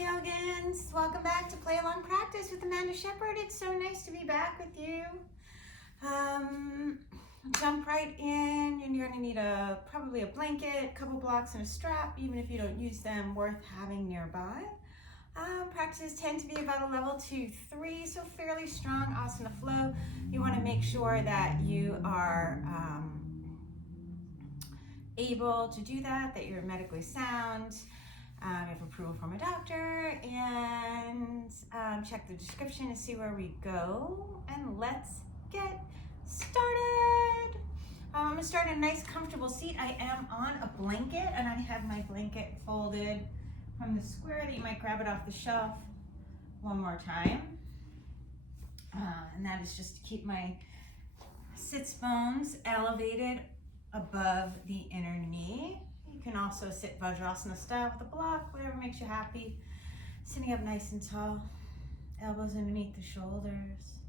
Yogins. Welcome back to Play Along Practice with Amanda Shepherd. It's so nice to be back with you. Jump right in. You're going to need probably a blanket, a couple blocks, and a strap, even if you don't use them, worth having nearby. Practices tend to be about a level 2-3, so fairly strong asana flow. You want to make sure that you are able to do that you're medically sound. You have approval from a doctor, and check the description to see where we go. And let's get started. I'm gonna start in a nice comfortable seat. I am on a blanket, and I have my blanket folded from the square that you might grab it off the shelf one more time. And that is just to keep my sits bones elevated above the inner knee. You can also sit Vajrasana style with a block, whatever makes you happy. Sitting up nice and tall, elbows underneath the shoulders.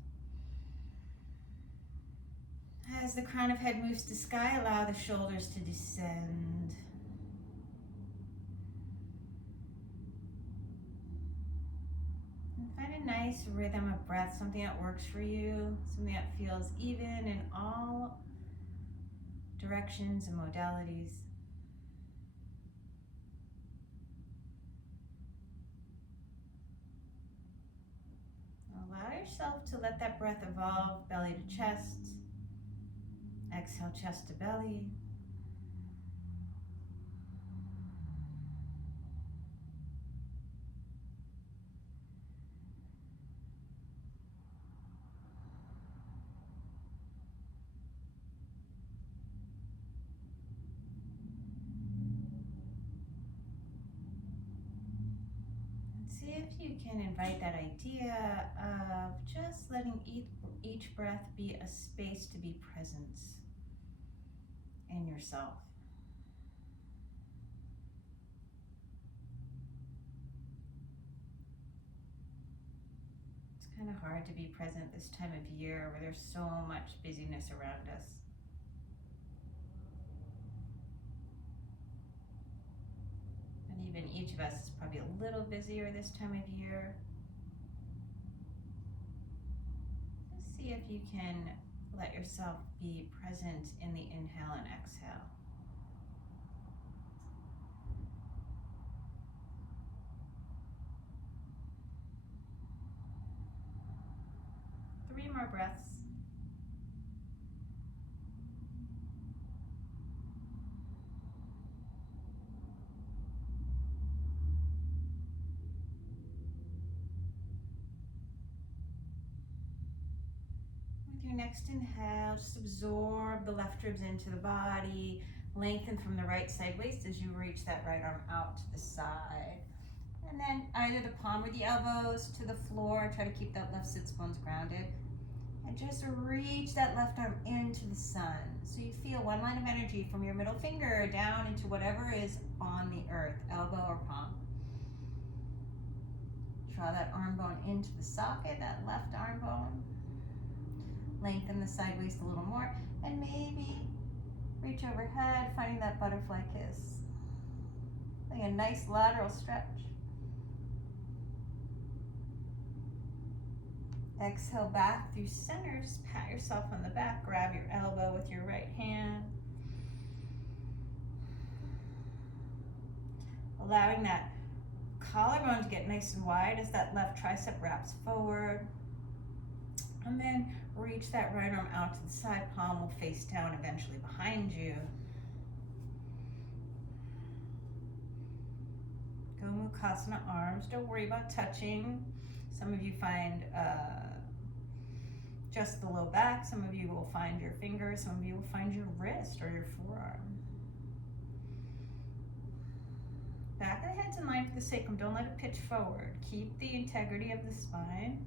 As the crown of head moves to sky, allow the shoulders to descend. And find a nice rhythm of breath, something that works for you, something that feels even in all directions and modalities. Allow yourself to let that breath evolve, belly to chest. Exhale, chest to belly. See if you can invite that idea of just letting each breath be a space to be present in yourself. It's kind of hard to be present this time of year where there's so much busyness around us. Even each of us is probably a little busier this time of year. Just see if you can let yourself be present in the inhale and exhale. Three more breaths. Next inhale, just absorb the left ribs into the body, lengthen from the right side waist as you reach that right arm out to the side. And then either the palm or the elbows to the floor, try to keep that left sits bones grounded. And just reach that left arm into the sun. So you feel one line of energy from your middle finger down into whatever is on the earth, elbow or palm. Draw that arm bone into the socket, that left arm bone. Lengthen the side waist a little more, and maybe reach overhead, finding that butterfly kiss. Like a nice lateral stretch. Exhale back through center, just pat yourself on the back, grab your elbow with your right hand. Allowing that collarbone to get nice and wide as that left tricep wraps forward. And then reach that right arm out to the side, palm will face down eventually behind you. Go Muktahastasirsasana arms, don't worry about touching. Some of you find just the low back, some of you will find your fingers, some of you will find your wrist or your forearm. Back of the head's in line for the sacrum, don't let it pitch forward. Keep the integrity of the spine.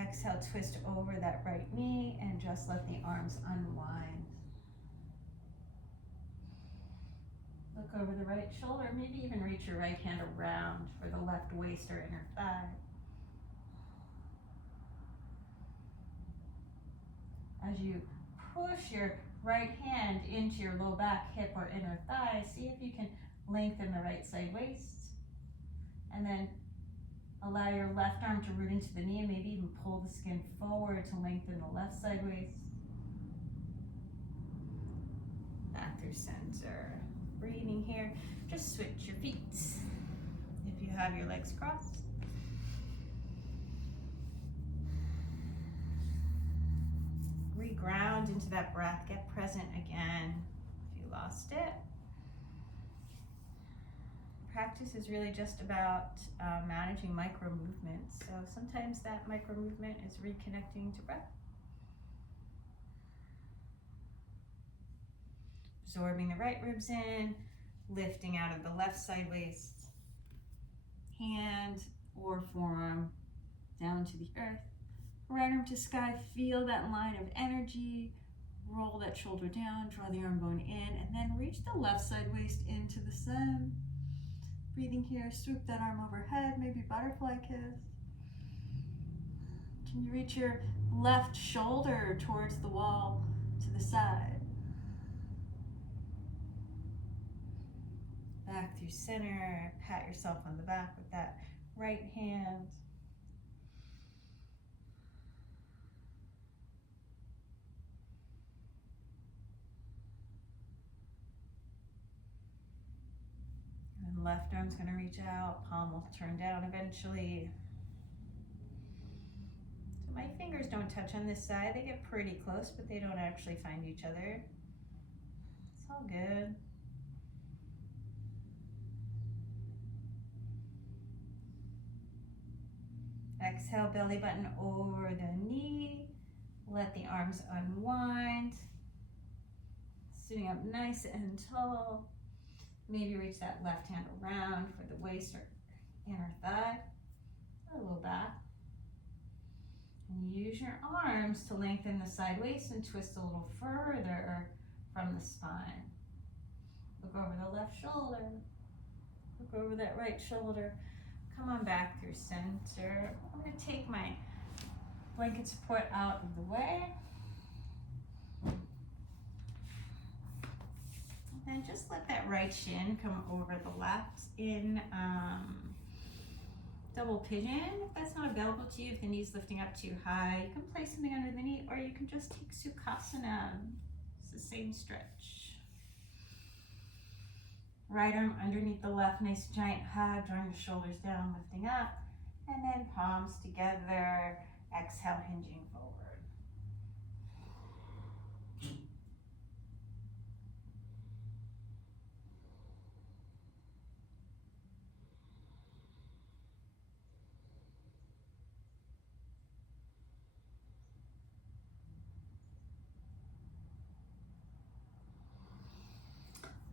Exhale, twist over that right knee and just let the arms unwind. Look over the right shoulder, maybe even reach your right hand around for the left waist or inner thigh. As you push your right hand into your low back, hip, or inner thigh, see if you can lengthen the right side waist. And then allow your left arm to root into the knee and maybe even pull the skin forward to lengthen the left side waist. Back through center. Breathing here. Just switch your feet if you have your legs crossed. Reground into that breath. Get present again if you lost it. Practice is really just about managing micro movements. So sometimes that micro movement is reconnecting to breath. Absorbing the right ribs in, lifting out of the left side waist. Hand or forearm down to the earth. Right arm to sky, feel that line of energy. Roll that shoulder down, draw the arm bone in, and then reach the left side waist into the sun. Breathing here, swoop that arm overhead, maybe butterfly kiss. Can you reach your left shoulder towards the wall to the side? Back through center, pat yourself on the back with that right hand. And left arm's going to reach out, palm will turn down eventually. So my fingers don't touch on this side. They get pretty close, but they don't actually find each other. It's all good. Exhale, belly button over the knee. Let the arms unwind. Sitting up nice and tall. Maybe reach that left hand around for the waist or inner thigh, or low back. And use your arms to lengthen the side waist and twist a little further from the spine. Look over the left shoulder. Look over that right shoulder. Come on back through center. I'm going to take my blanket support out of the way. And just let that right shin come over the left in double pigeon. If that's not available to you, if the knee's lifting up too high, you can place something under the knee, or you can just take Sukhasana. It's the same stretch. Right arm underneath the left, nice giant hug, drawing the shoulders down, lifting up, and then palms together, exhale, hinging forward.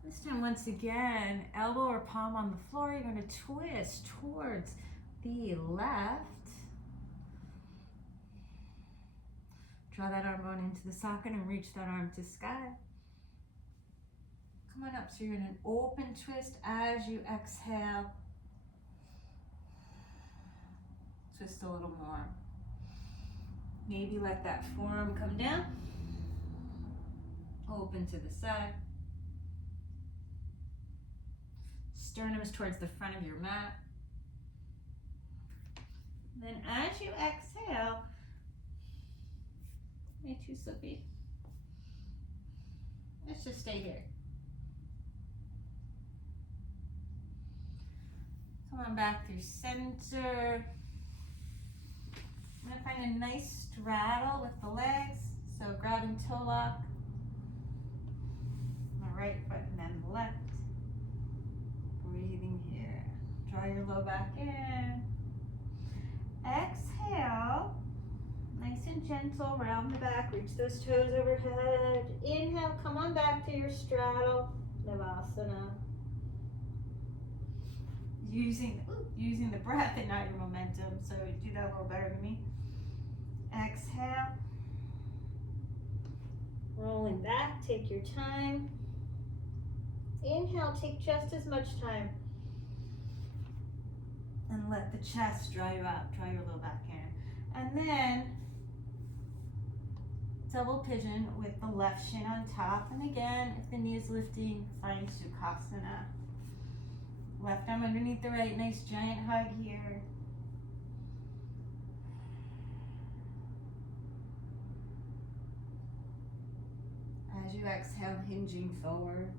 This time, once again, elbow or palm on the floor. You're going to twist towards the left. Draw that arm bone into the socket and reach that arm to sky. Come on up. So you're in an open twist as you exhale. Twist a little more. Maybe let that forearm come down. Open to the side. Sternum is towards the front of your mat. Then as you exhale, way too slippy. Let's just stay here. Come on back through center. I'm going to find a nice straddle with the legs. So grabbing toe lock. My right foot and then the left. Breathing here. Draw your low back in. Exhale. Nice and gentle, round the back. Reach those toes overhead. Inhale, come on back to your straddle. Savasana. Using the breath and not your momentum. So do that a little better than me. Exhale. Rolling back, take your time. Inhale, take just as much time. And let the chest draw you out, draw your low back in. And then double pigeon with the left shin on top. And again, if the knee is lifting, find Sukhasana. Left arm underneath the right, nice giant hug here. As you exhale, hinging forward.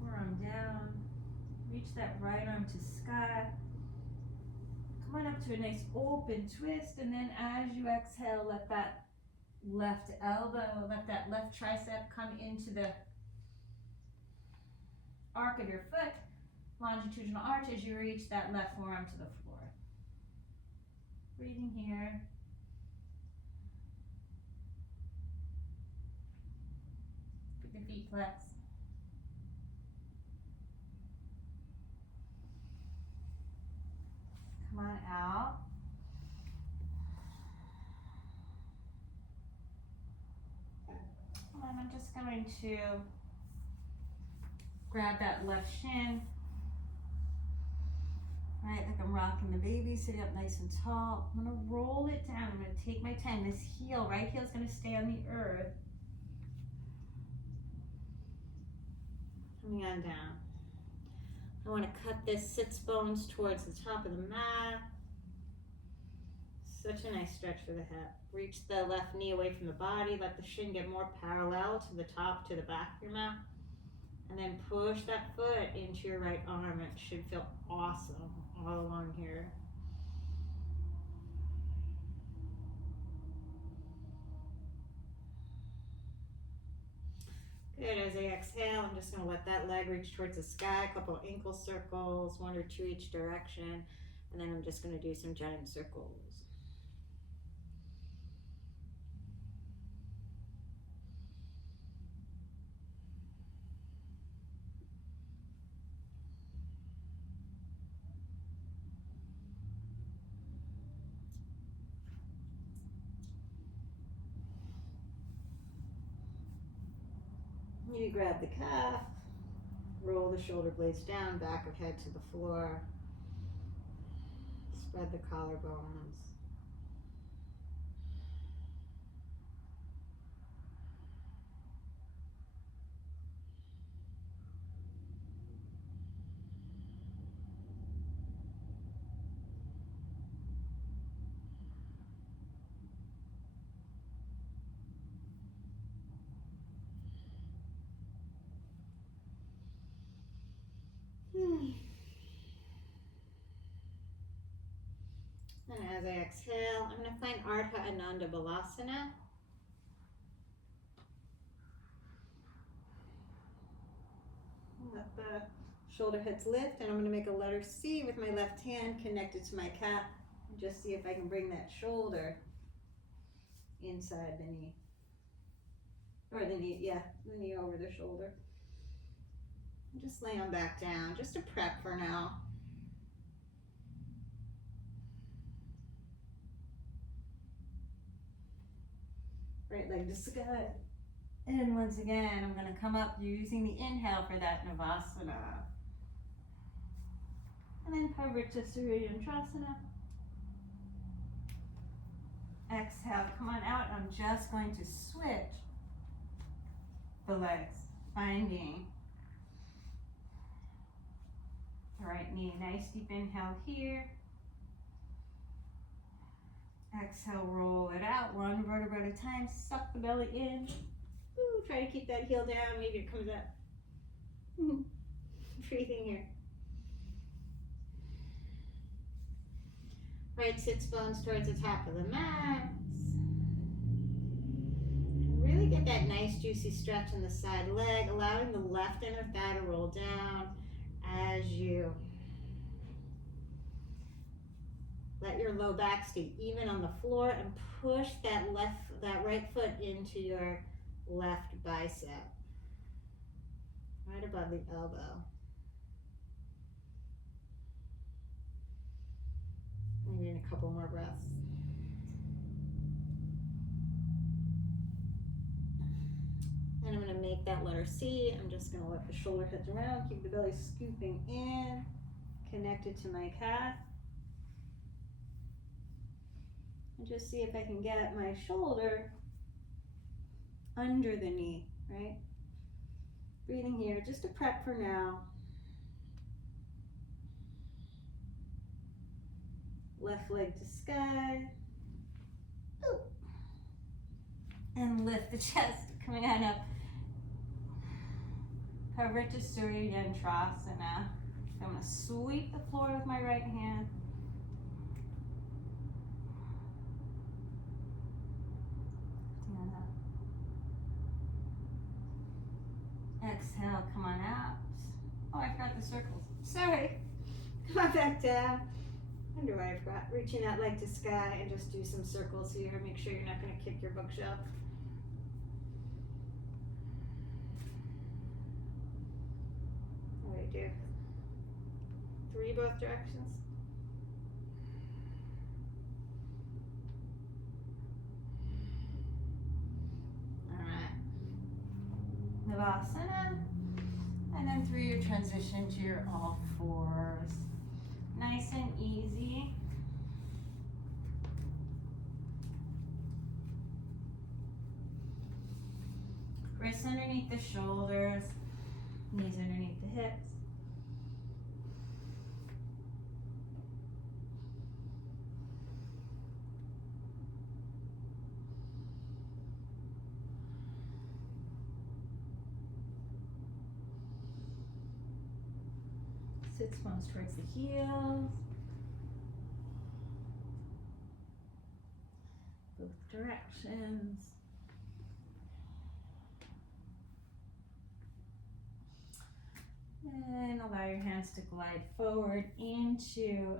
Forearm down. Reach that right arm to sky. Come on up to a nice open twist, and then as you exhale, let that left elbow, let that left tricep come into the arc of your foot, longitudinal arch as you reach that left forearm to the floor. Breathing here. Keep the feet flexed. Come on out. And I'm just going to grab that left shin. Right, like I'm rocking the baby, sitting up nice and tall. I'm gonna roll it down. I'm gonna take my time. This heel, right heel is gonna stay on the earth. Coming on down. I want to cut this sits bones towards the top of the mat. Such a nice stretch for the hip. Reach the left knee away from the body. Let the shin get more parallel to the top, to the back of your mat. And then push that foot into your right arm. It should feel awesome all along here. Good, as I exhale, I'm just gonna let that leg reach towards the sky, a couple ankle circles, 1 or 2 each direction, and then I'm just gonna do some giant circles. You grab the calf, roll the shoulder blades down, back of head to the floor, spread the collarbones. And as I exhale, I'm going to find Ardha Ananda Balasana. Let the shoulder heads lift, and I'm going to make a letter C with my left hand connected to my calf. And just see if I can bring that shoulder inside the knee. Or the knee, yeah, the knee over the shoulder. And just lay on back down, just to prep for now. Right leg to sky. And once again, I'm going to come up using the inhale for that Navasana. And then Parivrttasuryayantrasana. Exhale, come on out. I'm just going to switch the legs, finding the right knee. Nice deep inhale here. Exhale, roll it out, 1 vertebra at a time. Suck the belly in. Ooh, try to keep that heel down. Maybe it comes up. Breathing here. Right sits bones towards the top of the mat. Really get that nice juicy stretch in the side leg, allowing the left inner thigh to roll down as you let your low back stay even on the floor, and push that right foot into your left bicep, right above the elbow. Maybe in a couple more breaths. make that letter C. I'm just going to let the shoulder heads around, keep the belly scooping in, connected to my calf. And just see if I can get my shoulder under the knee, right? Breathing here, just to prep for now. Left leg to sky. Ooh. And lift the chest, coming on up. Parivrttasuryayantrasana. I'm going to sweep the floor with my right hand. Exhale, come on out. Oh, I forgot the circles. Sorry. Come on back down. Wonder why I forgot. Reaching that leg to sky and just do some circles here. Make sure you're not going to kick your bookshelf. All right, dear. 3 both directions. Savasana, and then through your transition to your all fours. Nice and easy. Wrists underneath the shoulders, knees underneath the hips. Sits bones towards the heels. Both directions. And allow your hands to glide forward into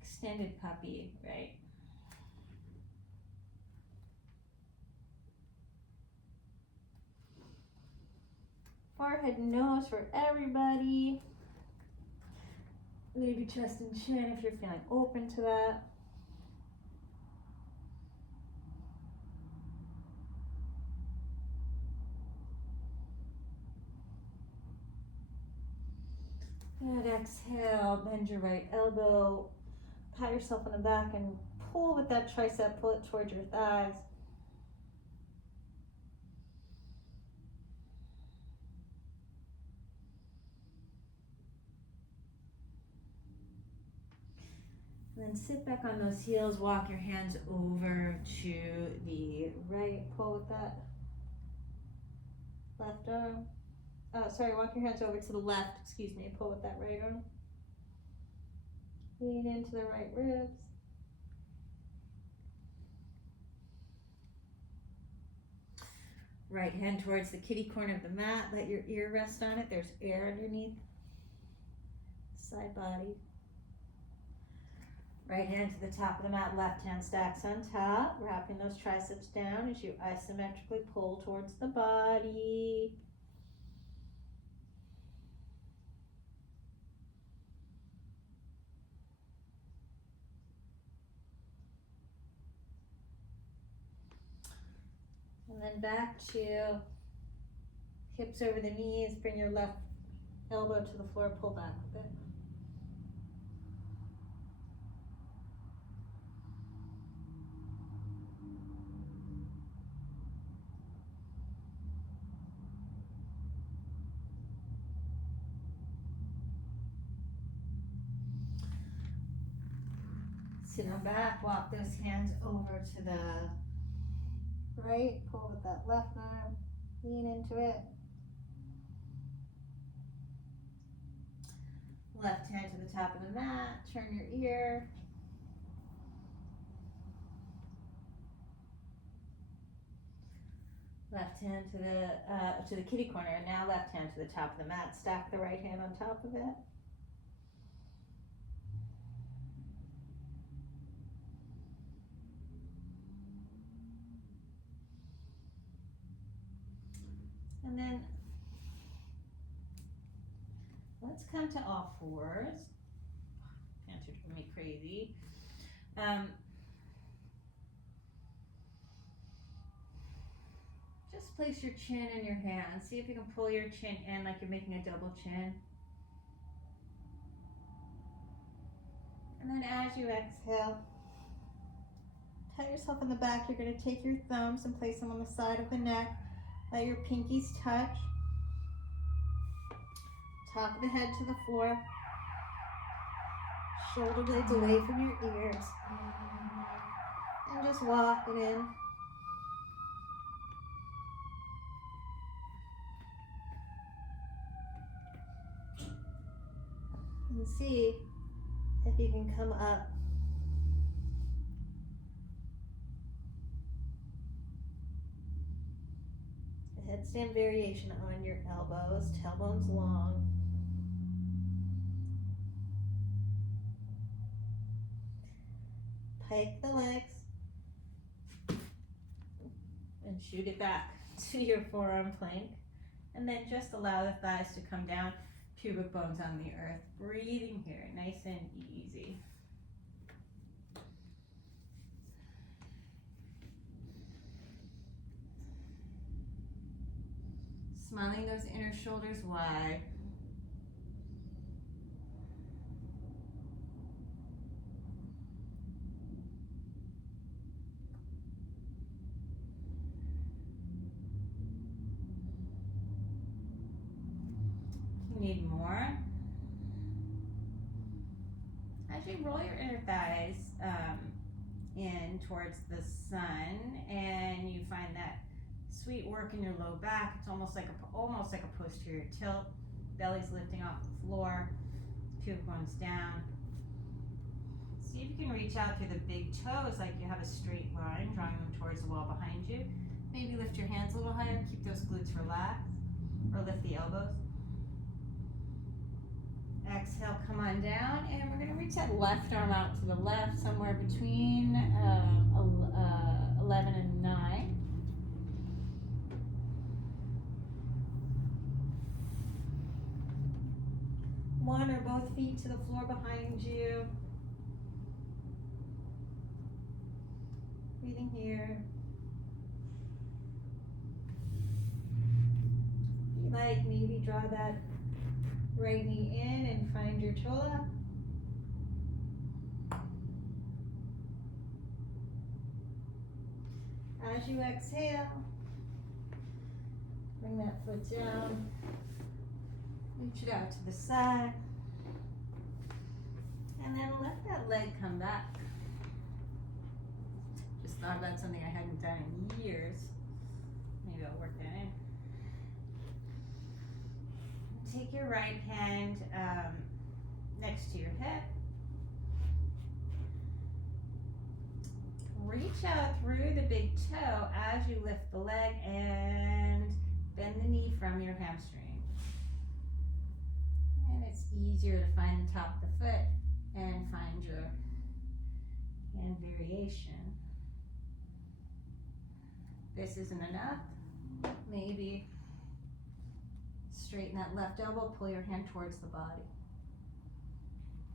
extended puppy, right? Forehead and nose for everybody. Maybe chest and chin if you're feeling open to that. And exhale, bend your right elbow, pat yourself on the back and pull with that tricep, pull it towards your thighs. And then sit back on those heels, walk your hands over to the right, pull with that left arm. Walk your hands over to the left, excuse me, pull with that right arm. Lean into the right ribs. Right hand towards the kitty corner of the mat, let your ear rest on it. There's air underneath. Side body. Right hand to the top of the mat, left hand stacks on top, wrapping those triceps down as you isometrically pull towards the body. And then back to hips over the knees, bring your left elbow to the floor, pull back with it. Sit on back, walk those hands over to the right, pull with that left arm, lean into it. Left hand to the top of the mat, turn your ear. Left hand to the kitty corner, and now left hand to the top of the mat. Stack the right hand on top of it. And then let's come to all fours. Pants are driving me crazy. place your chin in your hands. See if you can pull your chin in like you're making a double chin. And then as you exhale, pat yourself in the back. You're going to take your thumbs and place them on the side of the neck. Let your pinkies touch. Top of the head to the floor. Shoulder blades away from your ears. And just walk it in. And see if you can come up. A headstand variation on your elbows, tailbones long. Pike the legs and shoot it back to your forearm plank. And then just allow the thighs to come down, pubic bones on the earth. Breathing here, nice and easy. Smiling those inner shoulders wide. Need more. As you roll your inner thighs in towards the sun, and you find that sweet work in your low back, it's almost like a posterior tilt. Belly's lifting off the floor, pubic bones down. See if you can reach out through the big toes like you have a straight line, drawing them towards the wall behind you. Maybe lift your hands a little higher, keep those glutes relaxed, or lift the elbows. Exhale, come on down, and we're going to reach that left arm out to the left, somewhere between 11 and 9. One or both feet to the floor behind you. Breathing here. If you like, maybe draw that right knee in and find your chola. As you exhale, bring that foot down, reach it out to the side, and then let that leg come back. Just thought about something I hadn't done in years. Maybe I'll work that in. Take your right hand next to your hip. Reach out through the big toe as you lift the leg and bend the knee from your hamstring. And it's easier to find the top of the foot and find your hand variation. This isn't enough. Maybe straighten that left elbow, pull your hand towards the body.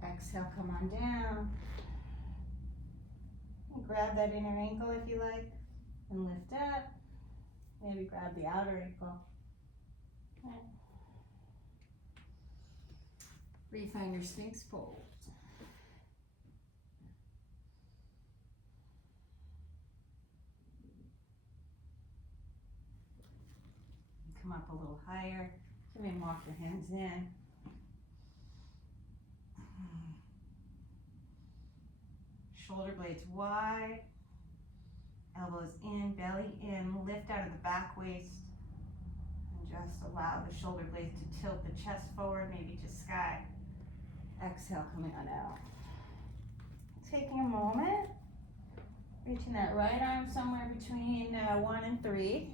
Exhale, come on down. And grab that inner ankle if you like, and lift up. Maybe grab the outer ankle. Okay. Refine your Sphinx pose. Come up a little higher. Come in, walk your hands in. Shoulder blades wide. Elbows in, belly in. Lift out of the back waist. And just allow the shoulder blades to tilt the chest forward, maybe to sky. Exhale, coming on out. Taking a moment. Reaching that right arm somewhere between 1 and 3.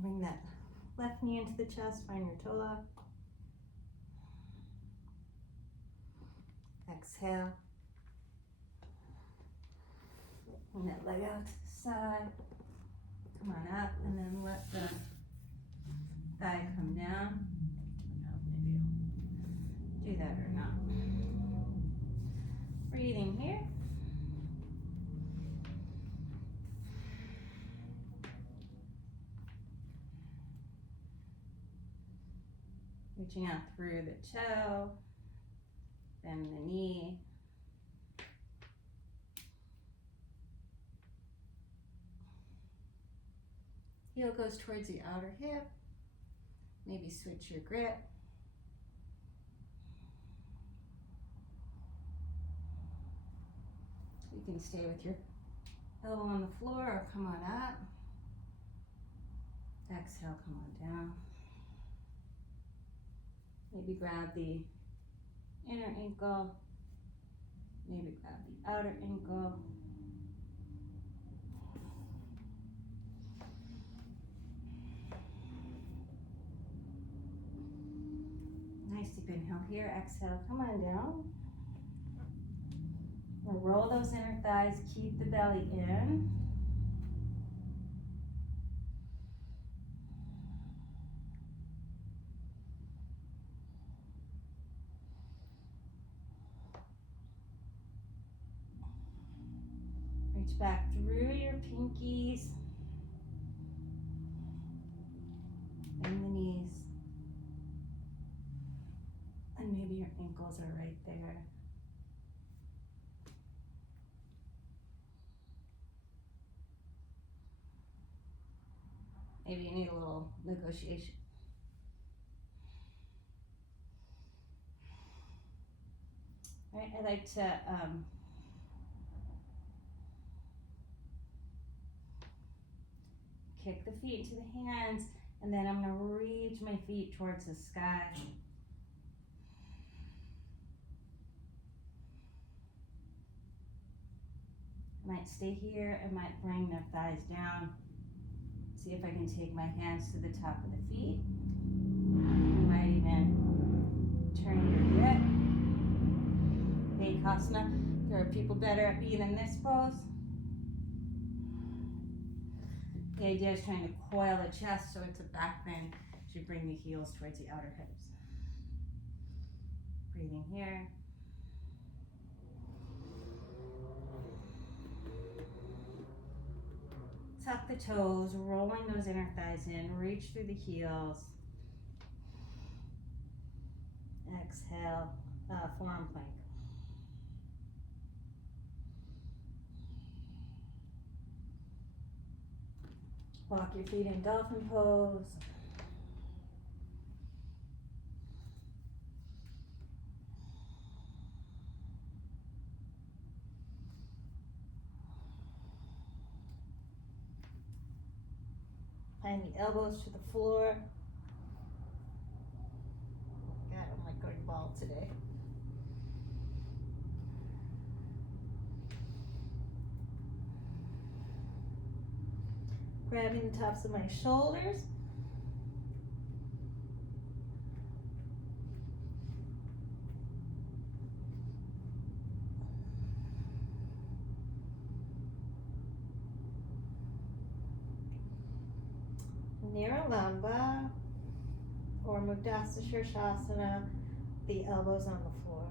Bring that left knee into the chest, find your toe lock. Exhale. Bring that leg out to the side. Come on up, and then let the thigh come down. I don't know if maybe you'll do that or not. Breathing here. Reaching out through the toe, bend the knee. Heel goes towards the outer hip. Maybe switch your grip. You can stay with your elbow on the floor or come on up. Exhale, come on down. Maybe grab the inner ankle. Maybe grab the outer ankle. Nice deep inhale here. Exhale, come on down. We'll roll those inner thighs, keep the belly in. Reach back through your pinkies. Bend the knees. And maybe your ankles are right there. Maybe you need a little negotiation. All right, I like to kick the feet to the hands, and then I'm going to reach my feet towards the sky. I might stay here. I might bring the thighs down. See if I can take my hands to the top of the feet. You might even turn your grip. Bakasana. There are people better at being in this pose. The idea is trying to coil the chest so it's a back bend. You bring the heels towards the outer hips. Breathing here. Tuck the toes, rolling those inner thighs in, reach through the heels. Exhale, forearm plank. Walk your feet in dolphin pose. Find the elbows to the floor. God, I'm like going bald today. Grabbing the tops of my shoulders. Niralamba or Muktahastasirsasana, the elbows on the floor.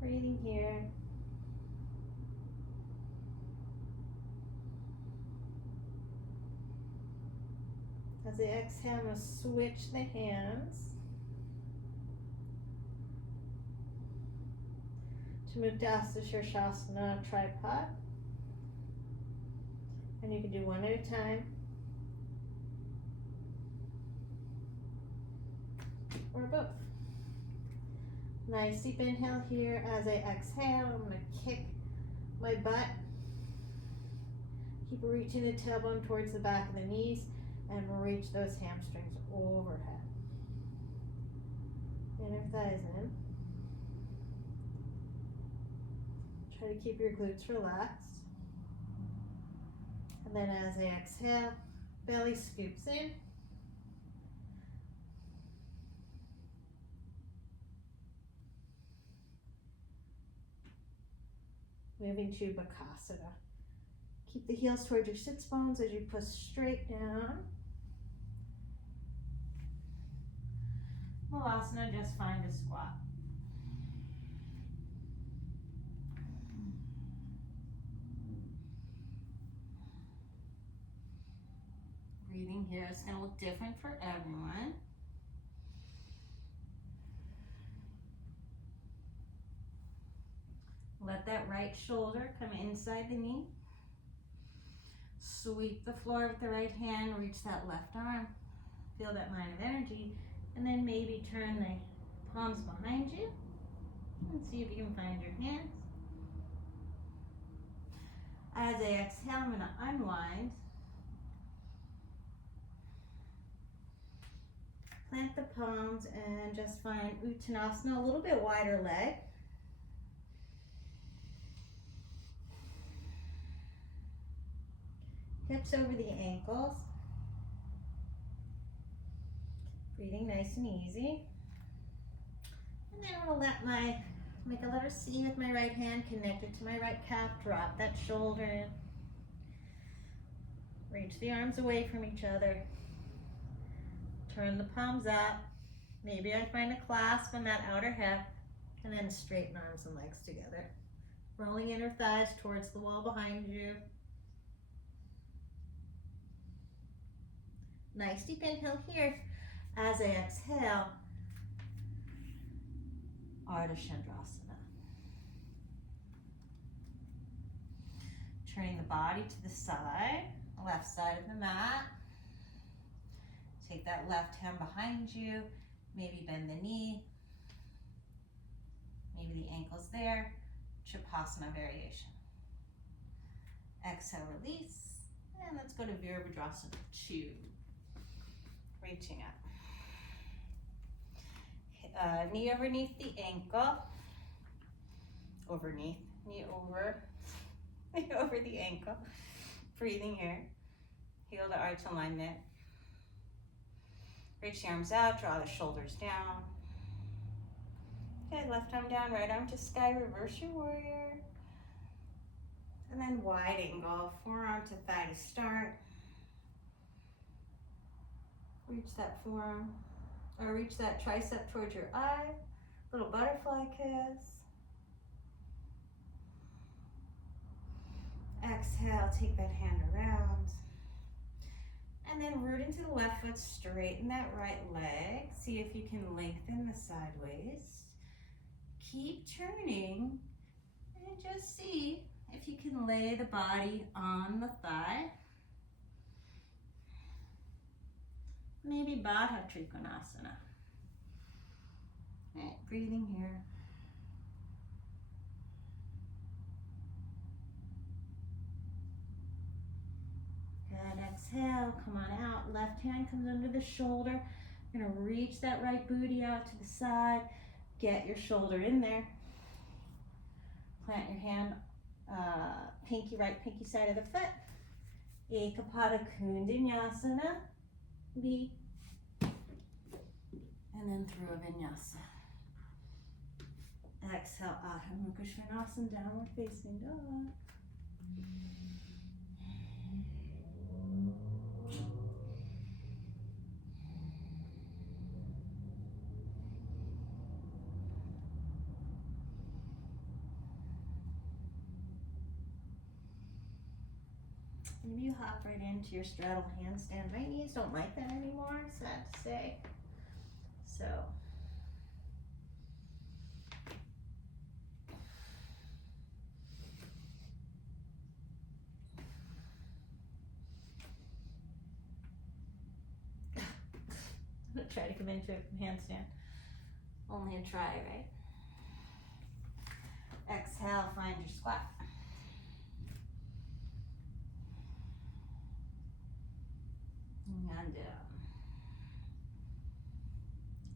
Breathing here. As I exhale, I'm going to switch the hands to Muktahastasirsasana tripod. And you can do one at a time. Or both. Nice deep inhale here. As I exhale, I'm going to kick my butt. Keep reaching the tailbone towards the back of the knees and reach those hamstrings overhead. Inner thighs in. Try to keep your glutes relaxed. And then as I exhale, belly scoops in. Moving to Bakasana. Keep the heels towards your sits bones as you push straight down. Malasana, just find a squat. Breathing here is going to look different for everyone. Let that right shoulder come inside the knee. Sweep the floor with the right hand, reach that left arm. Feel that line of energy, and then maybe turn the palms behind you and see if you can find your hands. As I exhale, I'm going to unwind. Plant the palms and just find Uttanasana, a little bit wider leg. Hips over the ankles. Breathing nice and easy. And then I'm going to make a letter C with my right hand connected to my right calf. Drop that shoulder in. Reach the arms away from each other. Turn the palms up. Maybe I find a clasp on that outer hip. And then straighten arms and legs together. Rolling inner thighs towards the wall behind you. Nice deep inhale here. As I exhale, ardha chandrasana. Turning the body to the side, left side of the mat. Take that left hand behind you. Maybe bend the knee. Maybe the ankle's there. Trikonasana variation. Exhale, release. And let's go to Virabhadrasana 2. Reaching up. Knee underneath the ankle. Knee over the ankle. Breathing here. Heel to arch alignment. Reach the arms out, draw the shoulders down. Okay, left arm down, right arm to sky, reverse your warrior. And then wide angle, forearm to thigh to start. Reach that forearm, or reach that tricep towards your eye. Little butterfly kiss. Exhale, take that hand around. And then root into the left foot, straighten that right leg. See if you can lengthen the side waist. Keep turning and just see if you can lay the body on the thigh. Maybe Baddha trikonasana. All right, breathing here. Good, exhale, come on out. Left hand comes under the shoulder. You're gonna reach that right booty out to the side. Get your shoulder in there. Plant your hand, right pinky side of the foot. Ekapadakoundinyasana B. And then through a vinyasa. Exhale, Ardha Mukha Svanasana, downward facing dog. Maybe you hop right into your straddle handstand. My knees don't like that anymore, sad to say. So, I'm gonna try to come into a handstand. Only a try, right? Exhale, find your squat. And down.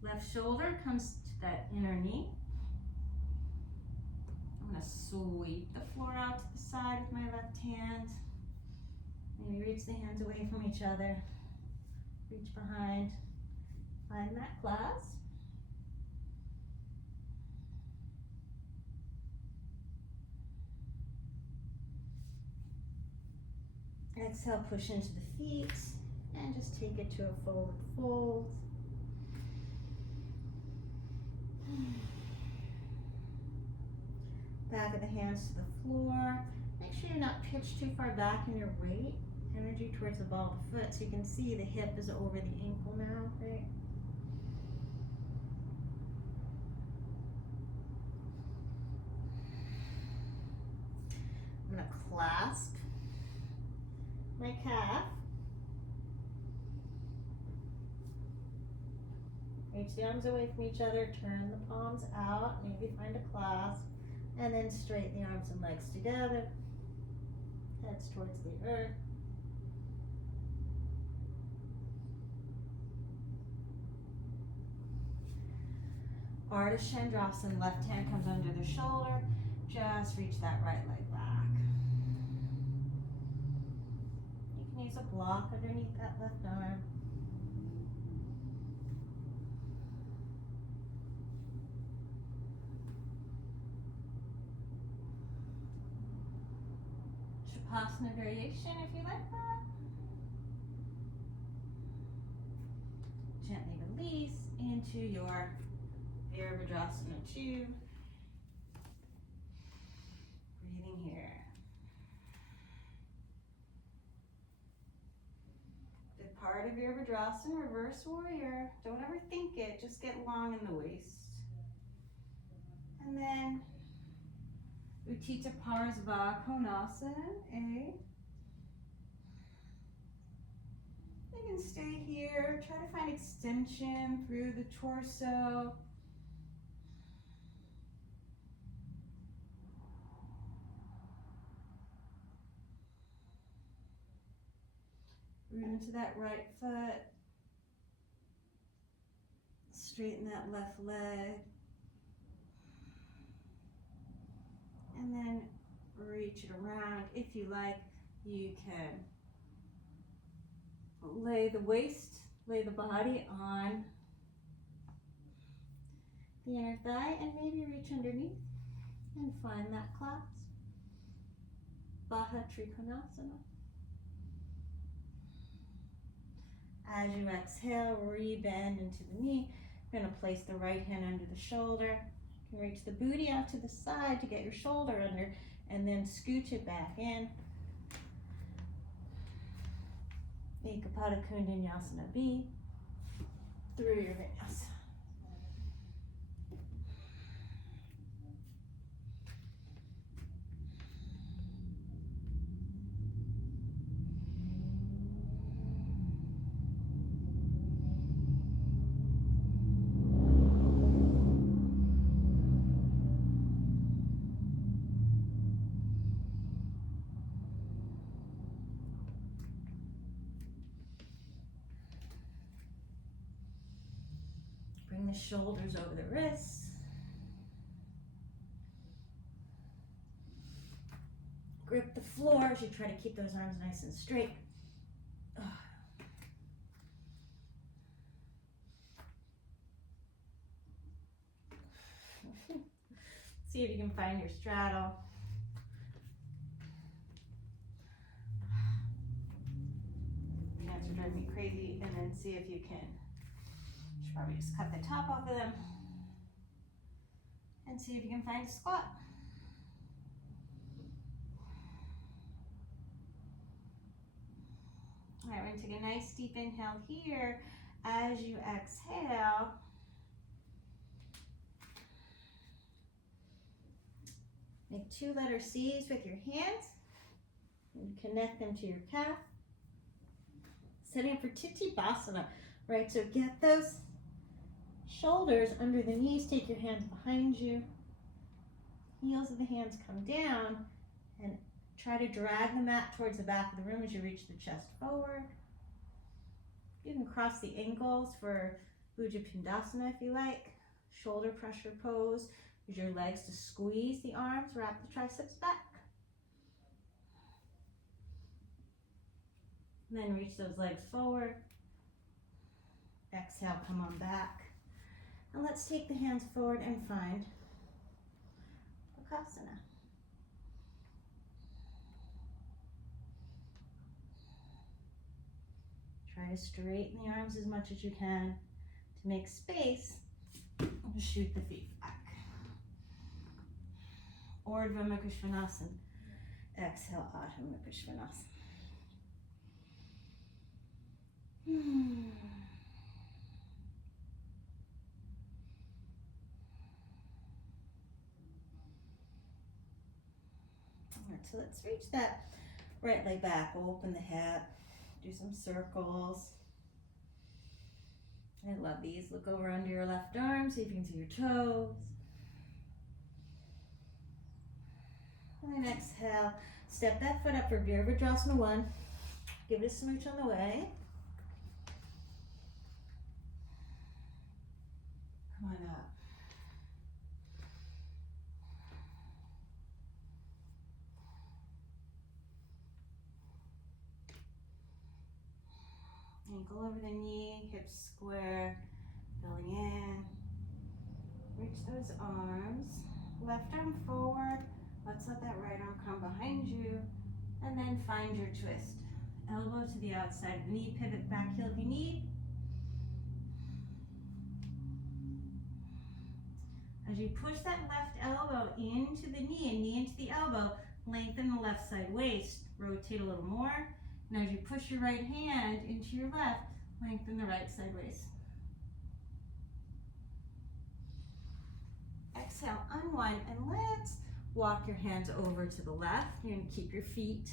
Left shoulder comes to that inner knee. I'm going to sweep the floor out to the side with my left hand. Maybe reach the hands away from each other. Reach behind. Find that clasp. Exhale, push into the feet and just take it to a forward fold. Back of the hands to the floor. Make sure you're not pitched too far back in your weight. Energy towards the ball of the foot, so you can see the hip is over the ankle now, right? I'm going to clasp my calf. Reach the arms away from each other, turn the palms out, maybe find a clasp, and then straighten the arms and legs together. Heads towards the earth. Ardha chandrasana, left hand comes under the shoulder. Just reach that right leg back. You can use a block underneath that left arm. Savasana variation if you like that. Gently release into your Parivrttasuryayantrasana 2. Breathing here. Good part of Parivrttasurya, reverse warrior. Don't ever think it, just get long in the waist. And then Visvamitrasana A. You can stay here, try to find extension through the torso. Root into that right foot. Straighten that left leg. And then reach it around. If you like, you can lay the waist, lay the body on the inner thigh and maybe reach underneath and find that clasp. Baddha trikonasana. As you exhale, re-bend into the knee. You're going to place the right hand under the shoulder. You can reach the booty out to the side to get your shoulder under and then scooch it back in. Ekapadakoundinyasana B through your vinyasa. Bring the shoulders over the wrists. Grip the floor as you try to keep those arms nice and straight. See if you can find your straddle. Hands are driving me crazy, and then see if you can. Should probably just cut the top off of them and see if you can find a squat. All right, we're going to take a nice deep inhale here. As you exhale, make 2-letter C's with your hands and connect them to your calf. Setting up for Basana, right? So get those shoulders under the knees, take your hands behind you. Heels of the hands come down and try to drag the mat towards the back of the room as you reach the chest forward. You can cross the ankles for Visvamitra if you like. Shoulder pressure pose. Use your legs to squeeze the arms, wrap the triceps back. And then reach those legs forward. Exhale, come on back. And let's take the hands forward and find Bakasana. Try to straighten the arms as much as you can to make space and shoot the feet back. Ardha Mukha Svanasana. Exhale, Adho Mukha Svanasana. Alright, so let's reach that right leg back, open the hip, do some circles. I love these. Look over under your left arm, see if you can see your toes. And then exhale, step that foot up for Parivrttasuryayantrasana 1. Give it a smooch on the way. Come on up. Ankle over the knee, hips square, filling in. Reach those arms. Left arm forward. Let's let that right arm come behind you. And then find your twist. Elbow to the outside of the knee. Pivot back heel if you need. As you push that left elbow into the knee and knee into the elbow, lengthen the left side waist. Rotate a little more. And as you push your right hand into your left, lengthen the right side waist. Exhale, unwind, and let's walk your hands over to the left. You're going to keep your feet.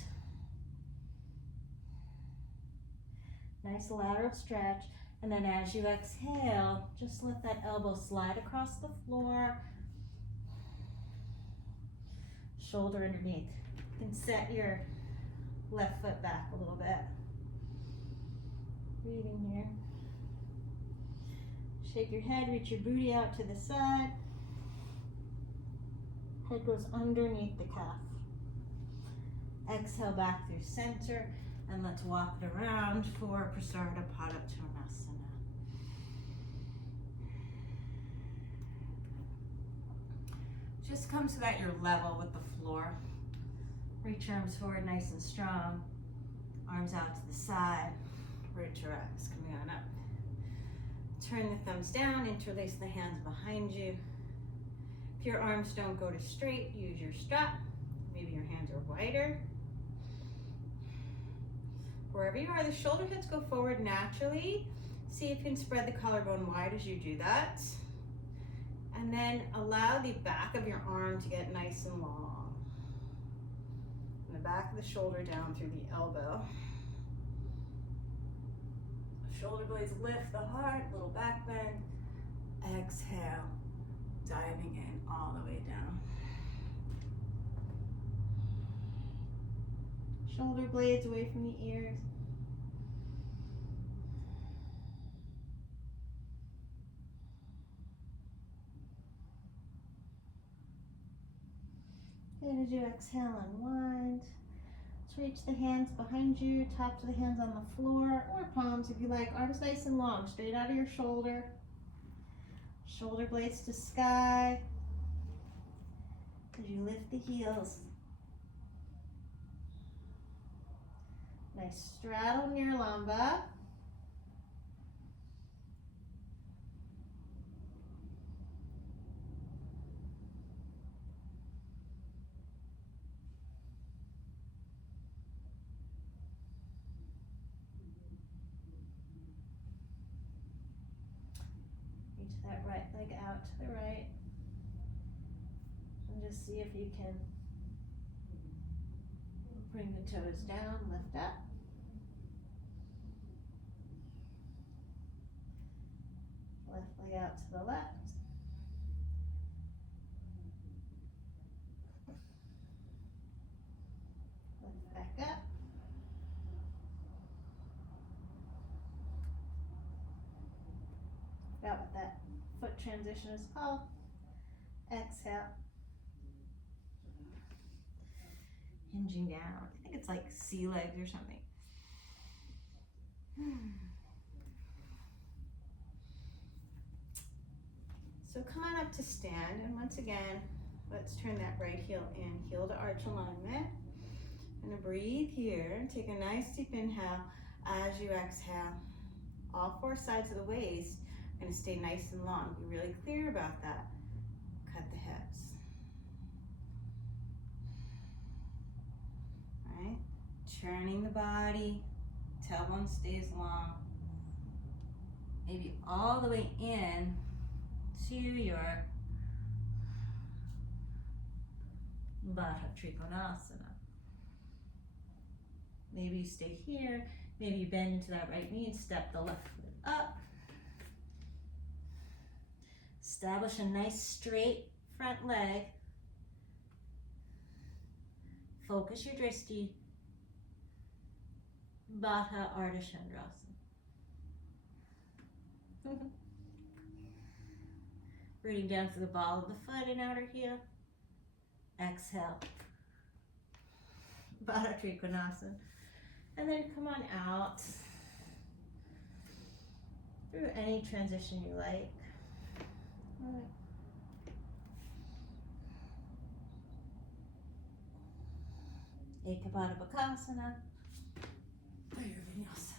Nice lateral stretch. And then as you exhale, just let that elbow slide across the floor. Shoulder underneath. You can set your left foot back a little bit. Breathing here. Shake your head, reach your booty out to the side. Head goes underneath the calf. Exhale back through center, and let's walk it around for Parivrttasuryayantrasana. Just come so that you're level with the floor. Reach your arms forward nice and strong. Arms out to the side. Root your eyes, coming on up. Turn the thumbs down, interlace the hands behind you. If your arms don't go to straight, use your strap. Maybe your hands are wider. Wherever you are, the shoulder heads go forward naturally. See if you can spread the collarbone wide as you do that. And then allow the back of your arm to get nice and long. And the back of the shoulder down through the elbow. Shoulder blades lift the heart, little back bend. Exhale, diving in all the way down. Shoulder blades away from the ears. And as you exhale, unwind. Let's reach the hands behind you, tops of the hands on the floor, or palms if you like. Arms nice and long, straight out of your shoulder. Shoulder blades to sky. As you lift the heels. Nice straddle Niralamba. Reach that right leg out to the right. And just see if you can bring the toes down, lift up. Left leg out to the left. Lift back up. Forgot what that foot transition is called. Exhale. Hinging down. I think it's like sea legs or something. So come on up to stand, and once again, let's turn that right heel in, heel to arch alignment. And breathe here. Take a nice deep inhale As you exhale, all four sides of the waist are going to stay nice and long. Be really clear about that. Cut the hips. All right? Turning the body, tailbone stays long. Maybe all the way in to your Baddha trikonasana. Maybe you stay here. Maybe you bend into that right knee and step the left foot up. Establish a nice straight front leg. Focus your drishti. Baddha ardha chandrasana. Rooting down to the ball of the foot and outer heel. Exhale. Baddha trikonasana. And then come on out through any transition you like. All right. Ekapadakoundinyasana. Parivrttasuryayantrasana.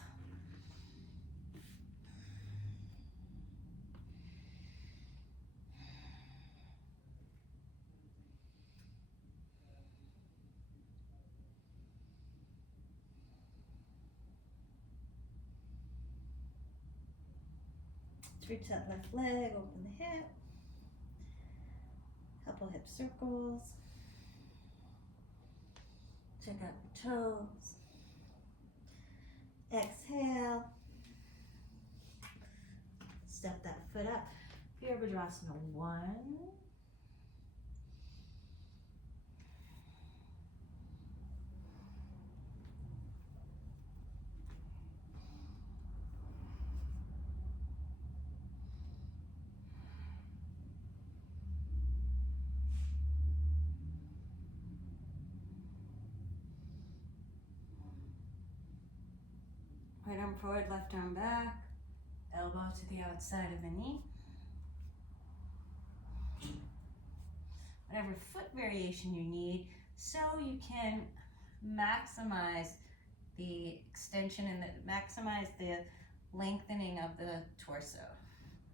3 to that left leg, open the hip. Couple hip circles. Check out your toes. Exhale. Step that foot up. Parivrttasuryayantrasana 1. Right arm forward, left arm back. Elbow to the outside of the knee. Whatever foot variation you need, so you can maximize the extension and maximize the lengthening of the torso,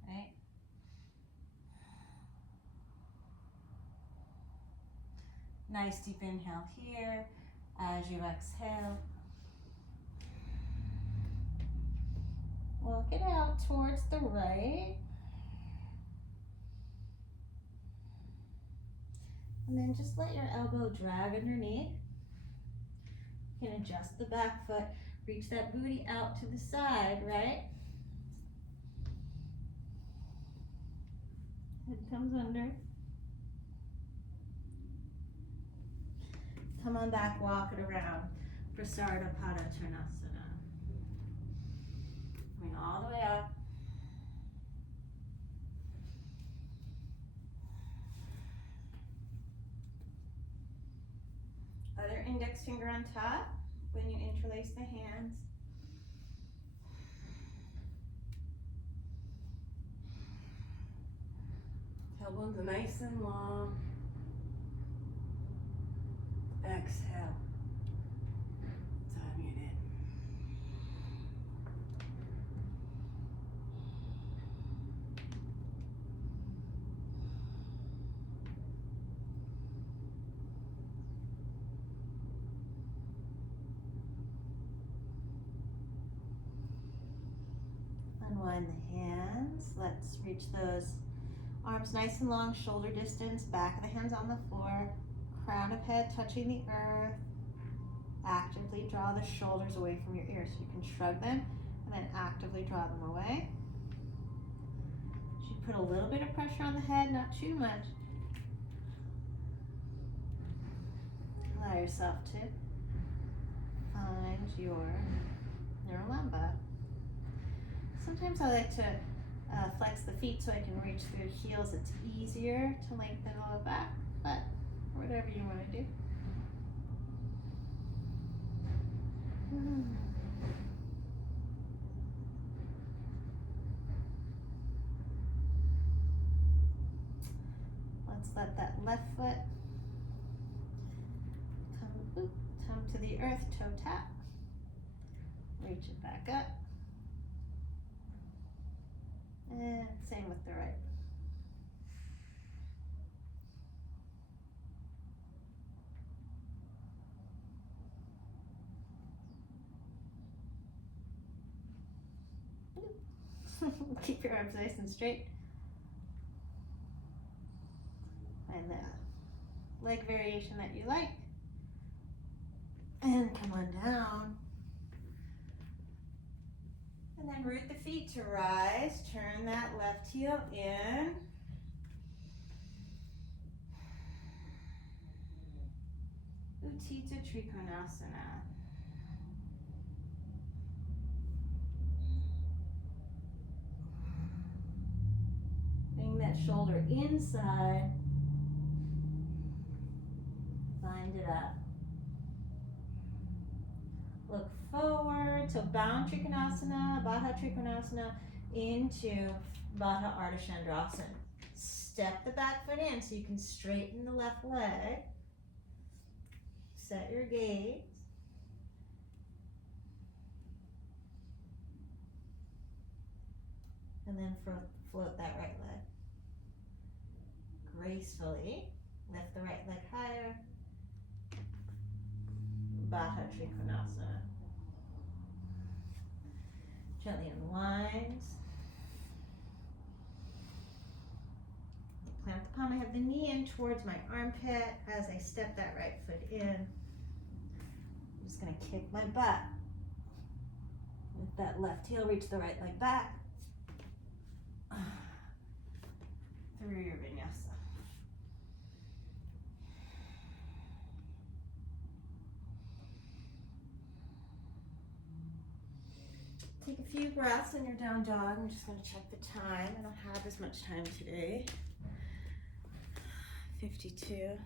right? Nice deep inhale here. As you exhale, walk it out towards the right. And then just let your elbow drag underneath. You can adjust the back foot, reach that booty out to the side, right? Head comes under. Come on back, walk it around. Visvamitra. Bring all the way up. Other index finger on top when you interlace the hands. Tailbones nice and long. Exhale. Timing it in. Unwind the hands. Let's reach those arms nice and long, shoulder distance, back of the hands on the floor, crown of head touching the earth. Actively draw the shoulders away from your ears. So you can shrug them and then actively draw them away. You should put a little bit of pressure on the head, not too much. Allow yourself to find your Niralamba. Sometimes I like to flex the feet so I can reach through the heels. It's easier to lengthen the low back, but whatever you want to do. Let's let that left foot come to the earth, toe tap. Reach it back up. And same with the right. Keep your arms nice and straight. Find the leg variation that you like. And come on down. And then root the feet to rise. Turn that left heel in. Utthita trikonasana. Bring that shoulder inside. Find it up. Look forward. So bound trikonasana, Baddha trikonasana into Baddha ardha chandrasana. Step the back foot in so you can straighten the left leg. Set your gaze. And then float that right leg. Gracefully lift the right leg higher. Baddha trikonasana. Gently unwind. Plant the palm. I have the knee in towards my armpit as I step that right foot in. I'm just going to kick my butt. With that left heel, reach the right leg back. Through your vinyasa. Take a few breaths in your down dog. I'm just going to check the time. I don't have as much time today. 52. All right.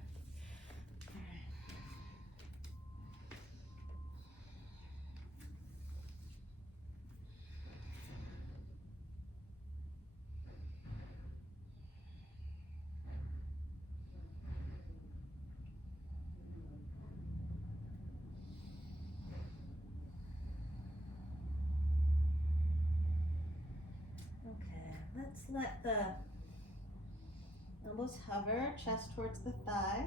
Let's let the elbows hover, chest towards the thighs.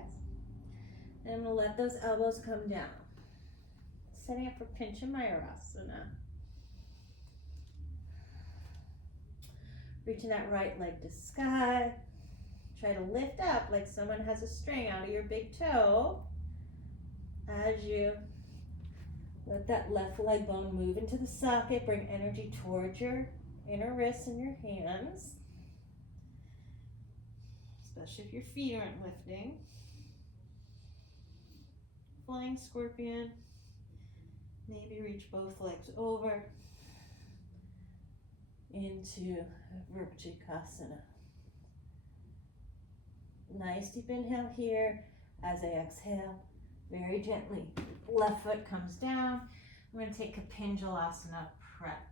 And we'll let those elbows come down. Setting up for Pinchamayurasana. Reaching that right leg to sky. Try to lift up like someone has a string out of your big toe. As you let that left leg bone move into the socket, bring energy towards your inner wrists and your hands, especially if your feet aren't lifting. Flying scorpion. Maybe reach both legs over into Bakasana. Nice deep inhale here. As I exhale, very gently, left foot comes down. We're going to take a Pinchamayurasana prep.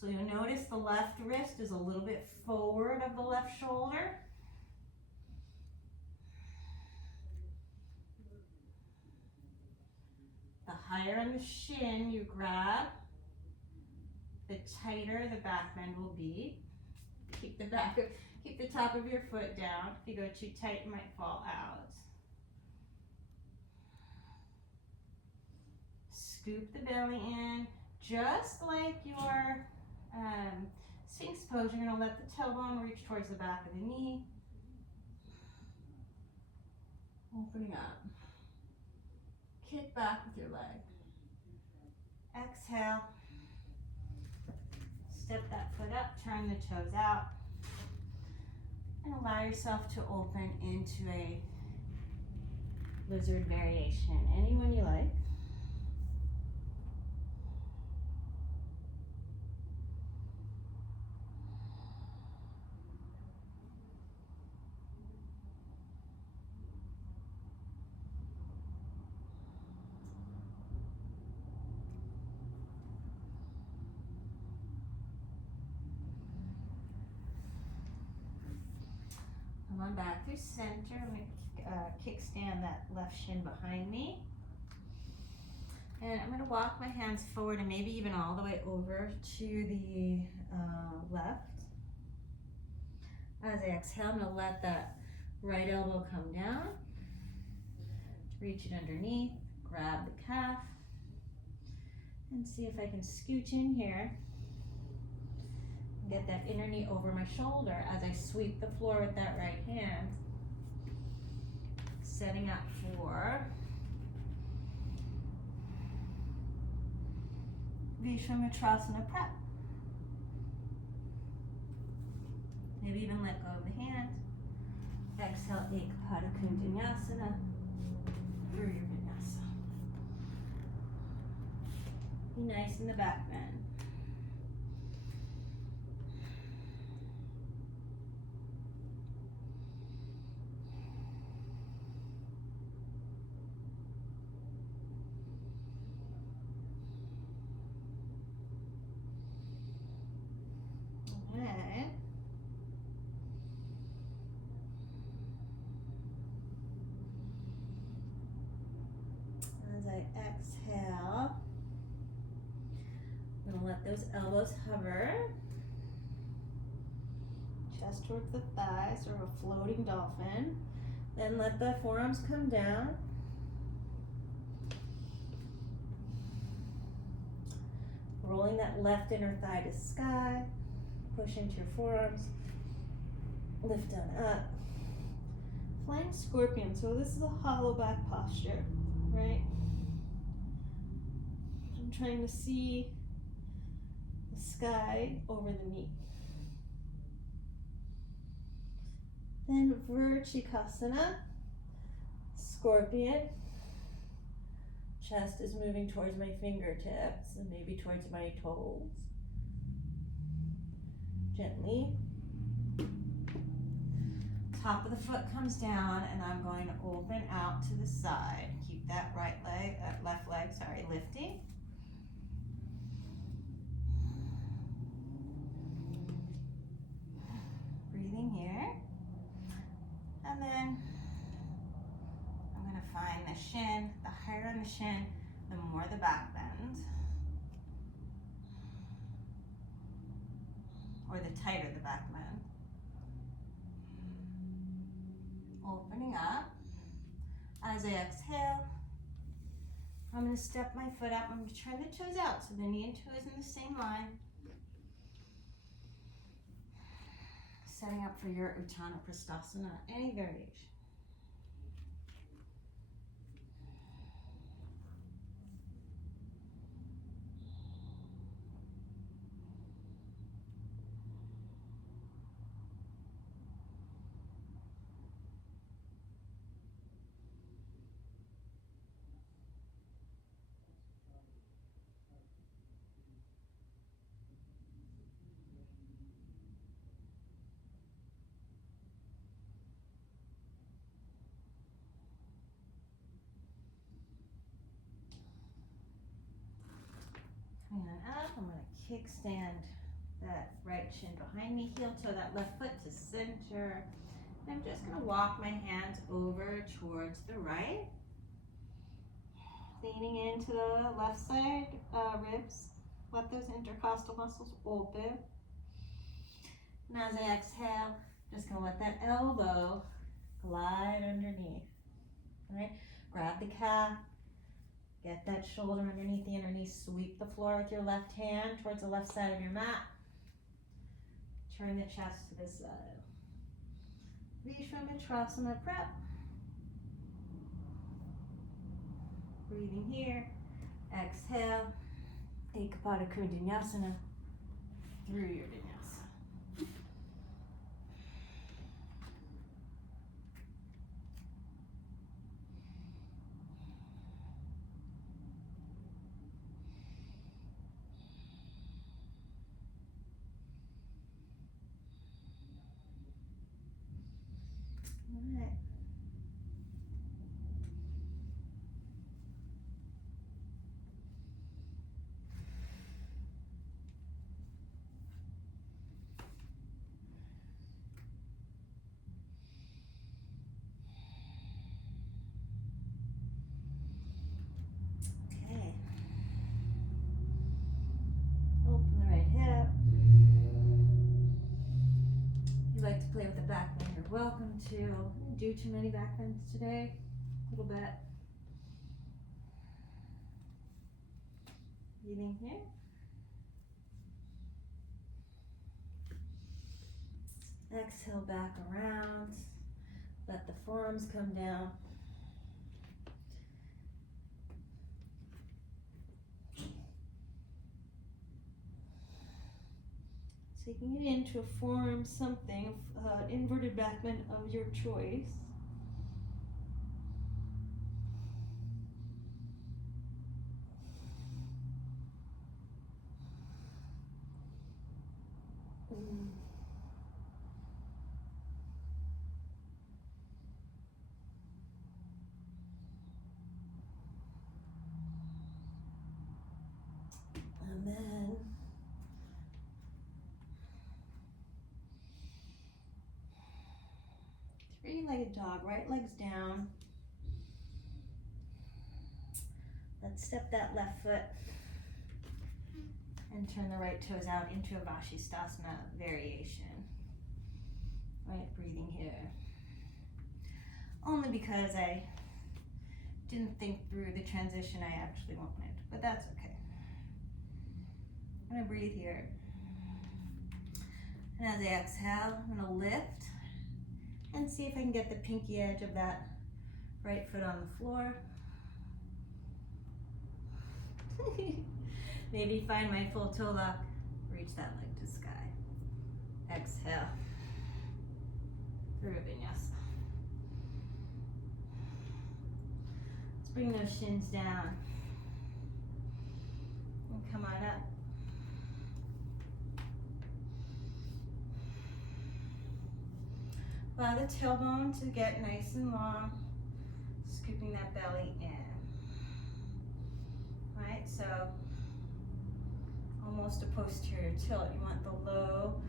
So you'll notice the left wrist is a little bit forward of the left shoulder. The higher on the shin you grab, the tighter the back bend will be. Keep the top of your foot down. If you go too tight, it might fall out. Scoop the belly in, just like your Sphinx pose. You're going to let the tailbone reach towards the back of the knee. Opening up. Kick back with your leg. Exhale. Step that foot up, turn the toes out, and allow yourself to open into a lizard variation. Any one you like. Come on back through center. I'm going to kickstand that left shin behind me. And I'm going to walk my hands forward and maybe even all the way over to the left. As I exhale, I'm going to let that right elbow come down. Reach it underneath, grab the calf, and see if I can scooch in here. Get that inner knee over my shoulder as I sweep the floor with that right hand. Setting up for Visvamitrasana prep. Maybe even let go of the hand. Exhale, Ekapadakoundinyasana through your vinyasa. Be nice in the back bend. Okay. As I exhale, I'm going to let those elbows hover. Chest towards the thighs, sort of a floating dolphin. Then let the forearms come down. Rolling that left inner thigh to sky. Push into your forearms. Lift down up. Flying scorpion. So this is a hollow back posture, right? I'm trying to see the sky over the knee. Then Vertikasana, scorpion. Chest is moving towards my fingertips and maybe towards my toes. Gently. Top of the foot comes down and I'm going to open out to the side. Keep that left leg, lifting. Breathing here. And then I'm going to find the shin. The higher on the shin, the more the back bend. Or the tighter the back bend. Opening up. As I exhale, I'm going to step my foot up. I'm going to turn the toes out so the knee and toe is in the same line. Setting up for your Yoganidrasana, any variation. Coming on up, I'm going to kickstand that right shin behind me, heel toe that left foot to center. And I'm just going to walk my hands over towards the right. Leaning into the left side ribs. Let those intercostal muscles open. And as I exhale, I'm just going to let that elbow glide underneath. All right? Grab the calf. Get that shoulder underneath the inner knee. Sweep the floor with your left hand towards the left side of your mat. Turn the chest to this side. Visvamitrasana prep. Breathing here. Exhale. Ekapadakoundinyasana through your vinyasa. All right. play with the back bend, you're welcome to. I didn't do too many back bends today, a little bit. Breathing here. Exhale back around. Let the forearms come down. Taking it into a form, something, inverted back bend of your choice. And then three-legged dog, right leg's down. Let's step that left foot and turn the right toes out into a Visvamitra variation. Right, breathing here. Only because I didn't think through the transition I actually wanted, but that's okay. I'm gonna breathe here. And as I exhale, I'm gonna lift and see if I can get the pinky edge of that right foot on the floor. Maybe find my full toe lock, reach that leg to sky. Exhale, through vinyasa. Let's bring those shins down and come on up. Allow the tailbone to get nice and long, scooping that belly in. Right, so almost a posterior tilt. You want the low,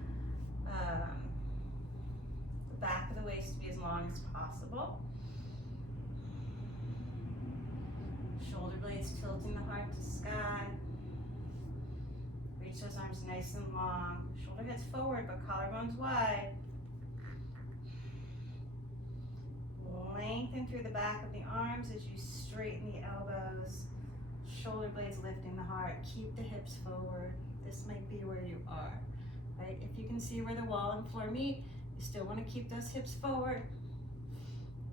the back of the waist to be as long as possible. Shoulder blades tilting the heart to sky. Reach those arms nice and long. Shoulder heads forward, but collarbones wide. Lengthen through the back of the arms as you straighten the elbows. Shoulder blades lifting the heart. Keep the hips forward. This might be where you are, right? If you can see where the wall and floor meet, you still want to keep those hips forward.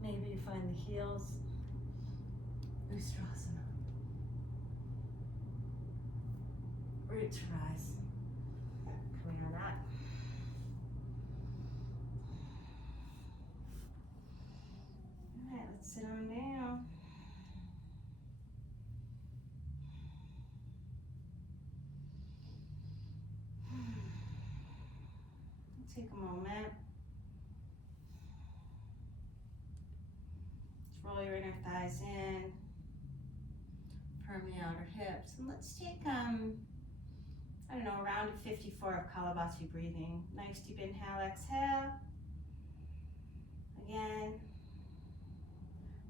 Maybe you find the heels. Sirsasana. Roots rise. Coming on up. All right, let's sit on down. Take a moment. Let's roll your inner thighs in. Firm the outer hips. And let's take, I don't know, a round of 54 of Kalabasi breathing. Nice deep inhale, exhale. Again.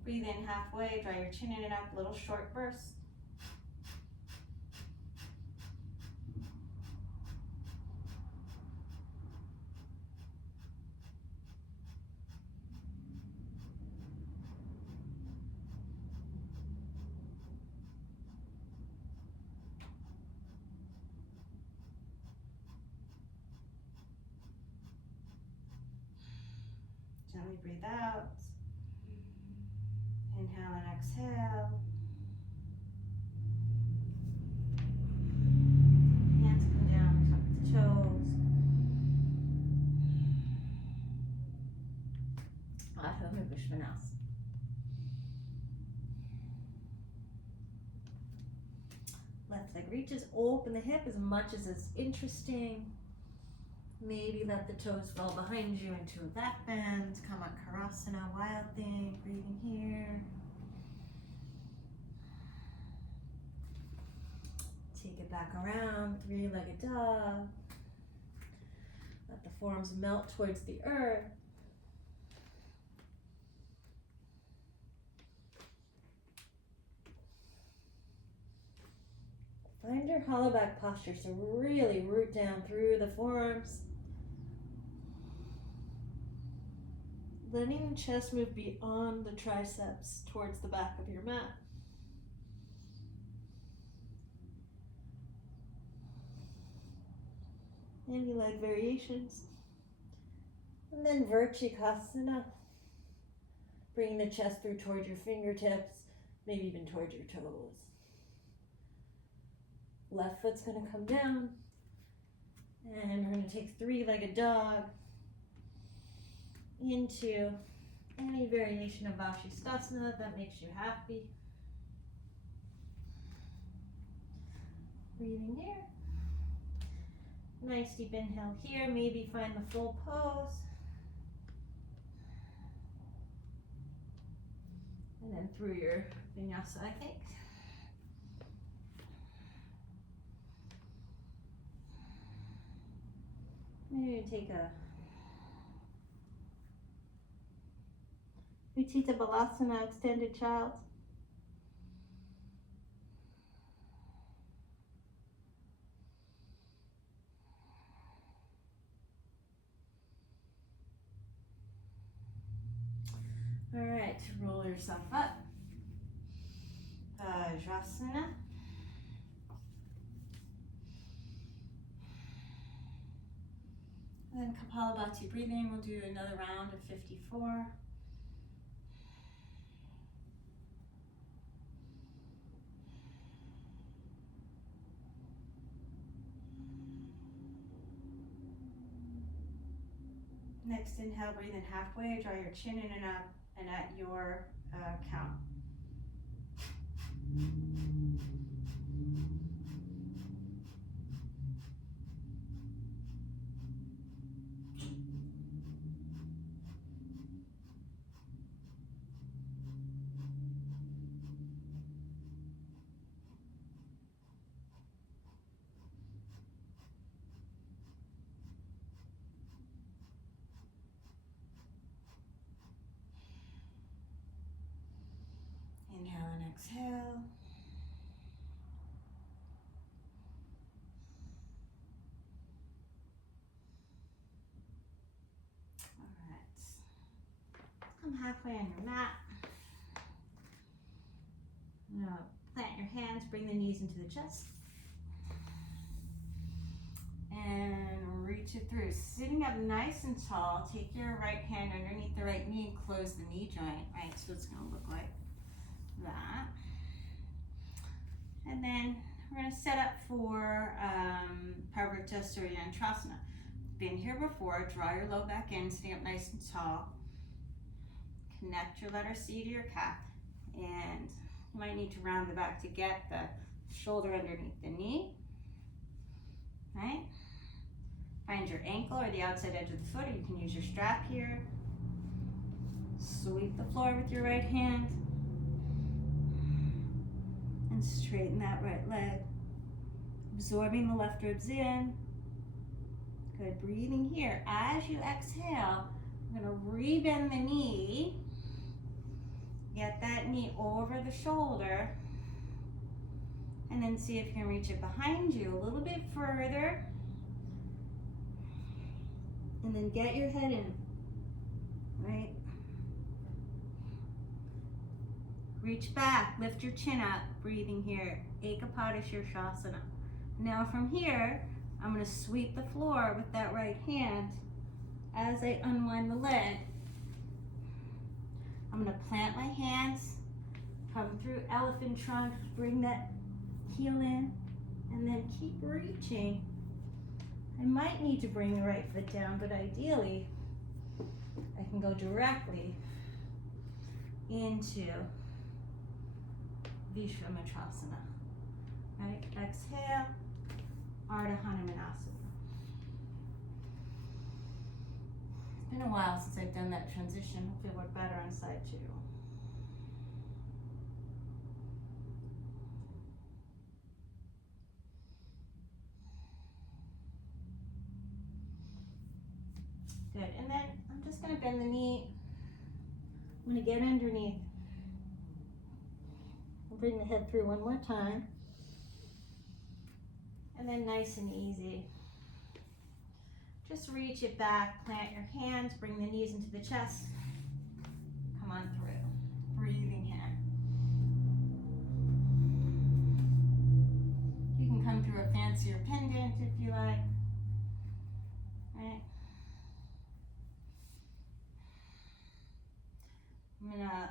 Breathe in halfway, draw your chin in and up, little short burst. Gently breathe out. Inhale and exhale. Hands come down, tuck the toes. Ardha Visvamitra. Left leg reaches, open the hip as much as it's interesting. Maybe let the toes fall behind you into a back bend. Come on, Karasana, wild thing, breathing here. Take it back around, three-legged dog. Let the forearms melt towards the earth. Find your hollow back posture, so really root down through the forearms. letting the chest move beyond the triceps towards the back of your mat. Any leg variations. And then Bakasana. Bringing the chest through towards your fingertips, maybe even towards your toes. Left foot's going to come down. And we're going to take three-legged dog into any variation of Visvamitra that makes you happy. Breathing here. Nice deep inhale here. Maybe find the full pose. And then through your vinyasa, I think. Maybe take a Baddha extended child. All right, roll yourself up. Chandrasana. And then Kapalabhati breathing. We'll do another round of 54. Next inhale, breathe in halfway. Draw your chin in and up, and at your count. Inhale and exhale. All right. Come halfway on your mat. Now plant your hands, bring the knees into the chest. And reach it through. Sitting up nice and tall, take your right hand underneath the right knee and close the knee joint, right? So it's gonna look like that. And then we're going to set up for Parivrttasuryayantrasana. Been here before. Draw your low back in, stay up nice and tall. Connect your letter C to your calf. And you might need to round the back to get the shoulder underneath the knee. Right? Find your ankle or the outside edge of the foot, or you can use your strap here. Sweep the floor with your right hand. And straighten that right leg. Absorbing the left ribs in. Good, breathing here. As you exhale, I'm going to rebend the knee. Get that knee over the shoulder. And then see if you can reach it behind you a little bit further. And then get your head in, right? Reach back, lift your chin up, breathing here. Ekapadasirsasana. Now from here, I'm going to sweep the floor with that right hand as I unwind the leg. I'm going to plant my hands, come through elephant trunk, bring that heel in, and then keep reaching. I might need to bring the right foot down, but ideally, I can go directly into Visvamitrasana. Right? Exhale, ardha. It's been a while since I've done that transition. Hopefully it'll work better on side two. Good, and then I'm just going to bend the knee. I'm going to get underneath. I'll bring the head through one more time. And then nice and easy. Just reach it back, plant your hands, bring the knees into the chest. on through. Breathing here. You can come through a fancier pendant if you like. Right? I'm gonna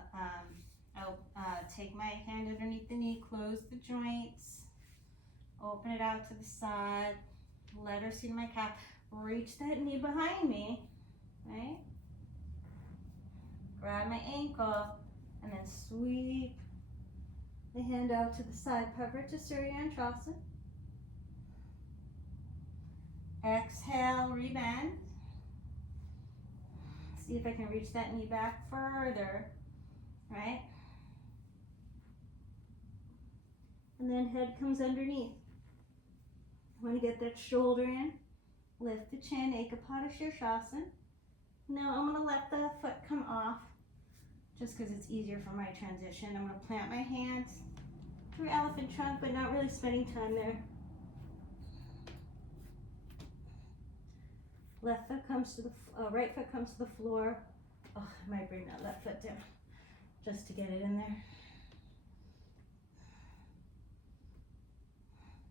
take my hand underneath the knee, close the joints, open it out to the side, let her see my calf, reach that knee behind me, right? Grab my ankle, and then sweep the hand out to the side, Parivrttasuryayantrasana. Exhale, rebend. See if I can reach that knee back further, right? And then head comes underneath. I want to get that shoulder in. Lift the chin, Ekapadasirsasana. Now I'm going to let the foot come off just because it's easier for my transition. I'm going to plant my hands through elephant trunk, but not really spending time there. Left foot comes to the right foot comes to the floor. Oh, I might bring that left foot down just to get it in there.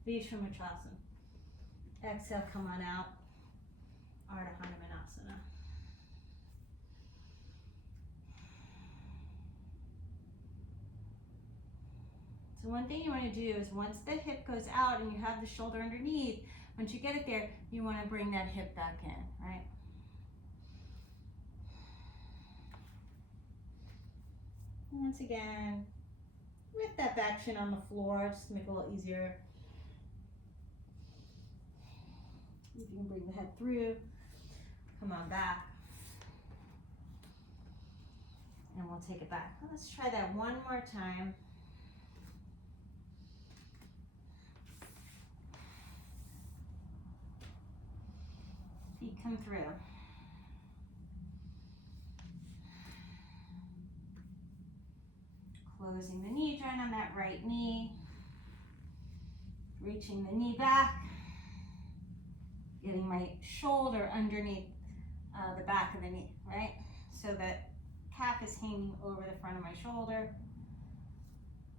Visvamitrasana. Exhale, come on out. Ardha. So one thing you want to do is once the hip goes out and you have the shoulder underneath, once you get it there, you want to bring that hip back in, right? Once again, with that back shin on the floor, just to make it a little easier. You can bring the head through, come on back, and we'll take it back. Let's try that one more time. Feet come through. Closing the knee joint on that right knee. Reaching the knee back. Getting my shoulder underneath the back of the knee, right? So that calf is hanging over the front of my shoulder.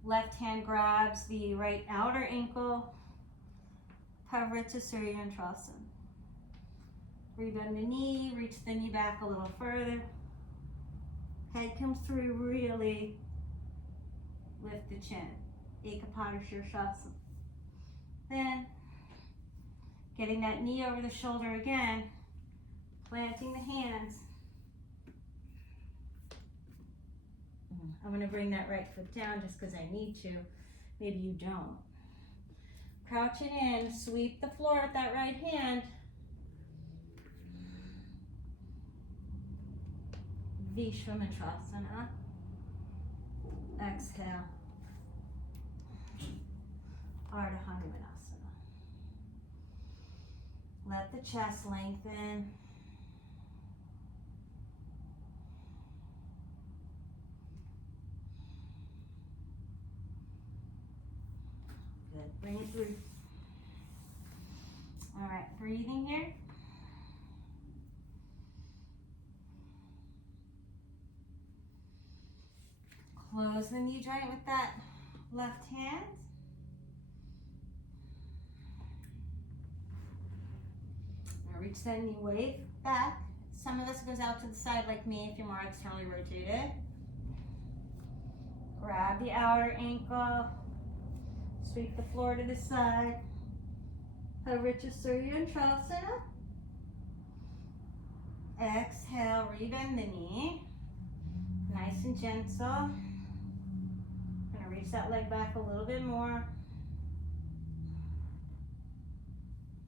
Left hand grabs the right outer ankle. Parivrttasuryayantrasana. Rebend the knee, reach the knee back a little further. Head comes through, really lift the chin. Ekapadasirsasana. Then, getting that knee over the shoulder again, planting the hands. I'm going to bring that right foot down just because I need to. Maybe you don't. Crouch it in, sweep the floor with that right hand. Visvamitrasana. Exhale. Ardha. Let the chest lengthen. Good. Bring it through. All right, breathing here. Close the knee joint with that left hand. Now reach that knee, wave back. Some of us goes out to the side like me if you're more externally rotated. Grab the outer ankle. Sweep the floor to the side. Parivrttasuryayantrasana. Exhale, rebend the knee. Nice and gentle. I'm going to reach that leg back a little bit more.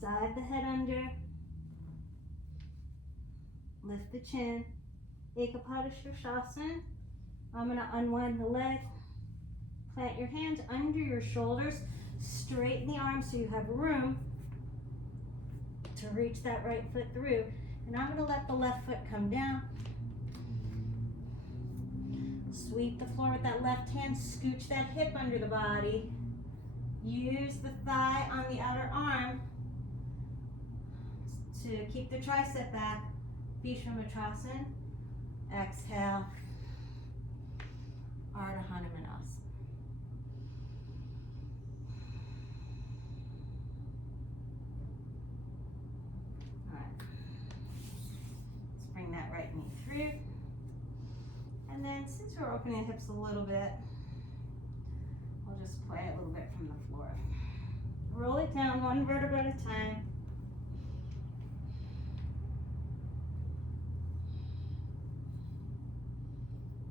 Dive the head under. Lift the chin. Ekapadasirsasana. I'm going to unwind the leg. Plant your hands under your shoulders. Straighten the arms so you have room to reach that right foot through. And I'm going to let the left foot come down. Sweep the floor with that left hand. Scooch that hip under the body. Use the thigh on the outer arm to keep the tricep back. Visvamitrasana. Exhale. Ardha Hanumanasana. All right. Let's bring that right knee through. And then since we're opening the hips a little bit, we'll just play a little bit from the floor. Roll it down one vertebra at a time.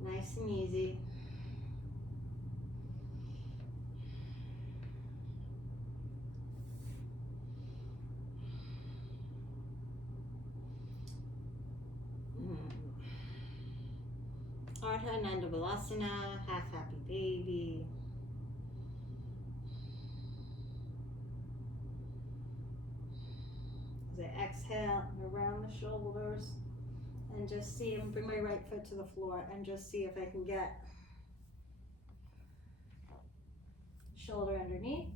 Nice and easy. Ardha Balasana, half happy baby. As I exhale, around the shoulders, and just see, and bring my right foot to the floor, and just see if I can get shoulder underneath.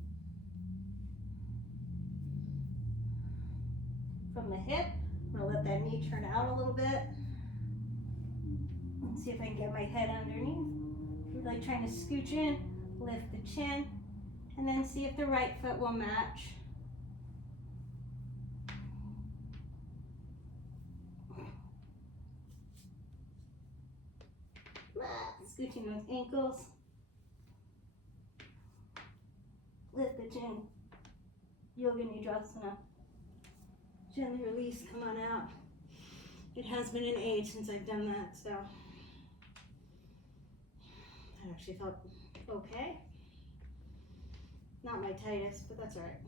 From the hip, I'm gonna let that knee turn out a little bit. And see if I can get my head underneath. Like trying to scooch in, lift the chin, and then see if the right foot will match. Scooching those ankles. Lift the chin. Yoganidrasana. Gently release, come on out. It has been an age since I've done that, so that actually felt okay. Not my tightest, but that's all right.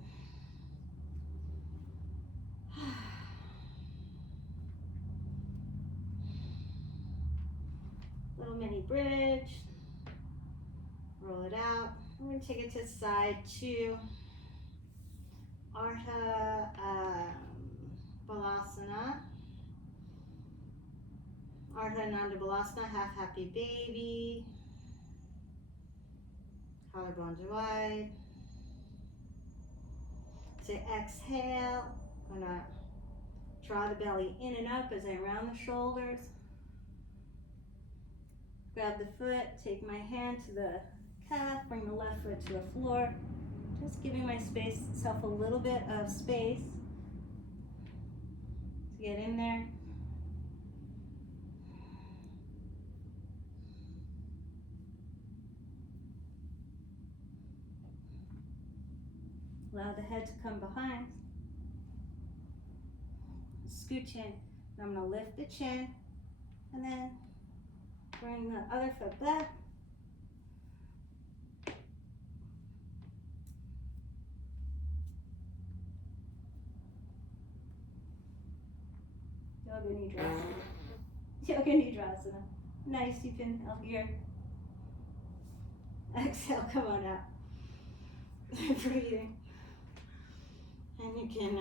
Little mini bridge. Roll it out. I'm going to take it to side two. Ardha Balasana. Ardha Balasana, half happy baby. Collarbones wide. So exhale. I'm going to draw the belly in and up as I round the shoulders. Grab the foot, take my hand to the calf, bring the left foot to the floor. Just giving myself a little bit of space to get in there. Allow the head to come behind. Scooch in. I'm going to lift the chin and then bring the other foot back. Yoganidrasana. Yoganidrasana. Nice, you can inhale here. Exhale, come on out. Breathing. And you can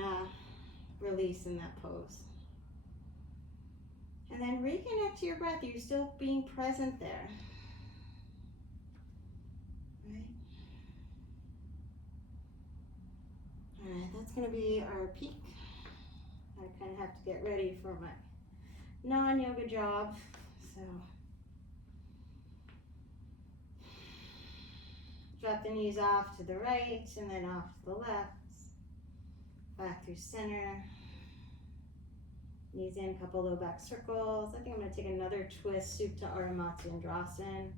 release in that pose. And then reconnect to your breath. You're still being present there. Right? All right, that's going to be our peak. I kind of have to get ready for my non-yoga job. So drop the knees off to the right and then off to the left. Back through center. Knees in, couple low back circles. I think I'm going to take another twist, Supta Ardha Matsyendrasana.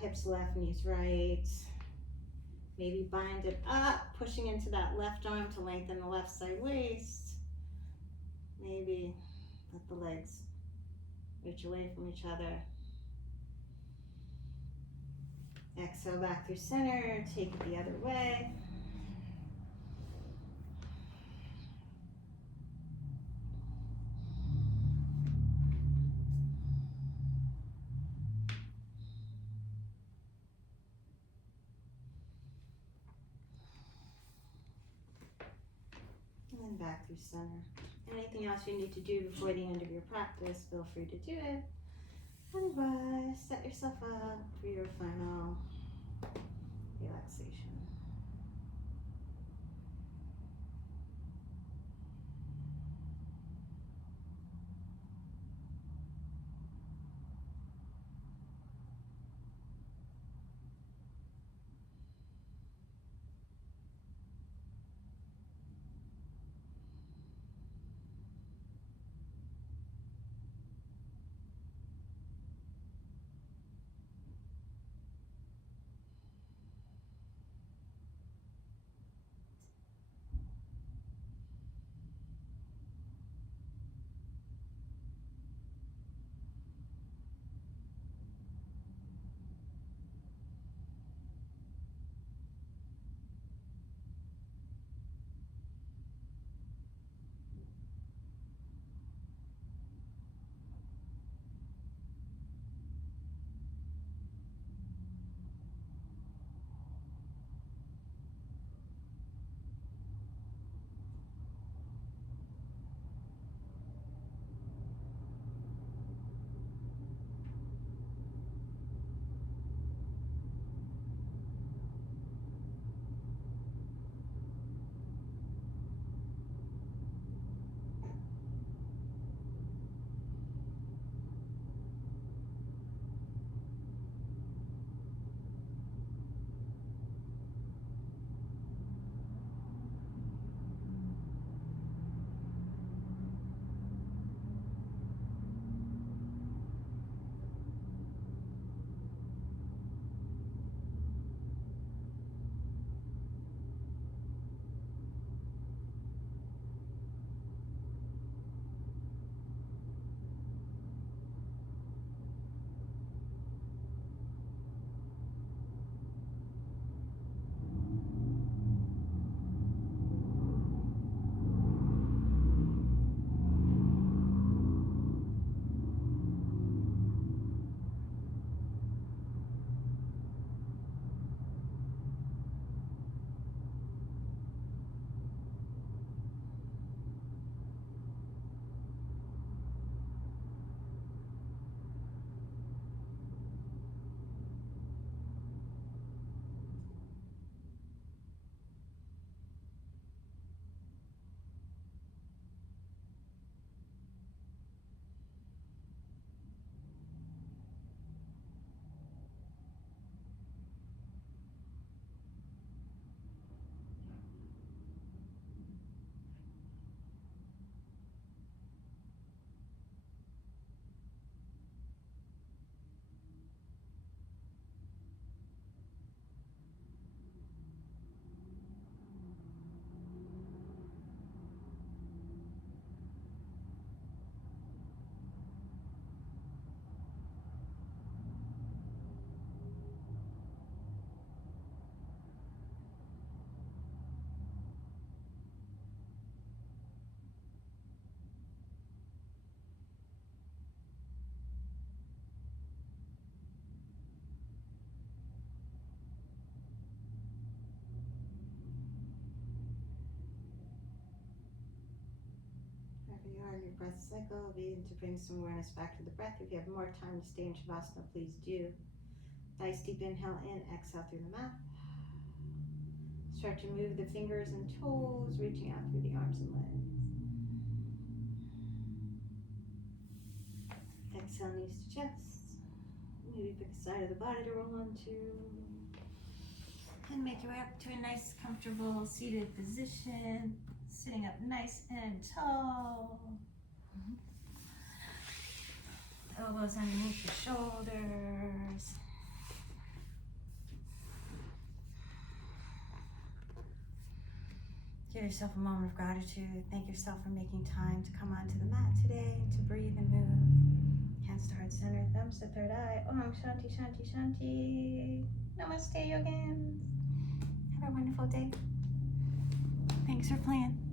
Hips left, knees right. Maybe bind it up, pushing into that left arm to lengthen the left side waist. Maybe let the legs reach away from each other. Exhale back through center, take it the other way. And back through center. Anything else you need to do before the end of your practice, feel free to do it. Otherwise, set yourself up for your final relaxation. breath cycle. Begin to bring some awareness back to the breath. If you have more time to stay in Shavasana, please do. Nice deep inhale in, exhale through the mouth. Start to move the fingers and toes, reaching out through the arms and legs. Exhale, knees to chest. Maybe pick a side of the body to roll onto. And make your way up to a nice, comfortable seated position. Sitting up nice and tall. Elbows underneath the shoulders. Give yourself a moment of gratitude. Thank yourself for making time to come onto the mat today, to breathe and move. Hands to heart center, thumbs to third eye. Om Shanti Shanti Shanti. Namaste, Yogins. Have a wonderful day. Thanks for playing.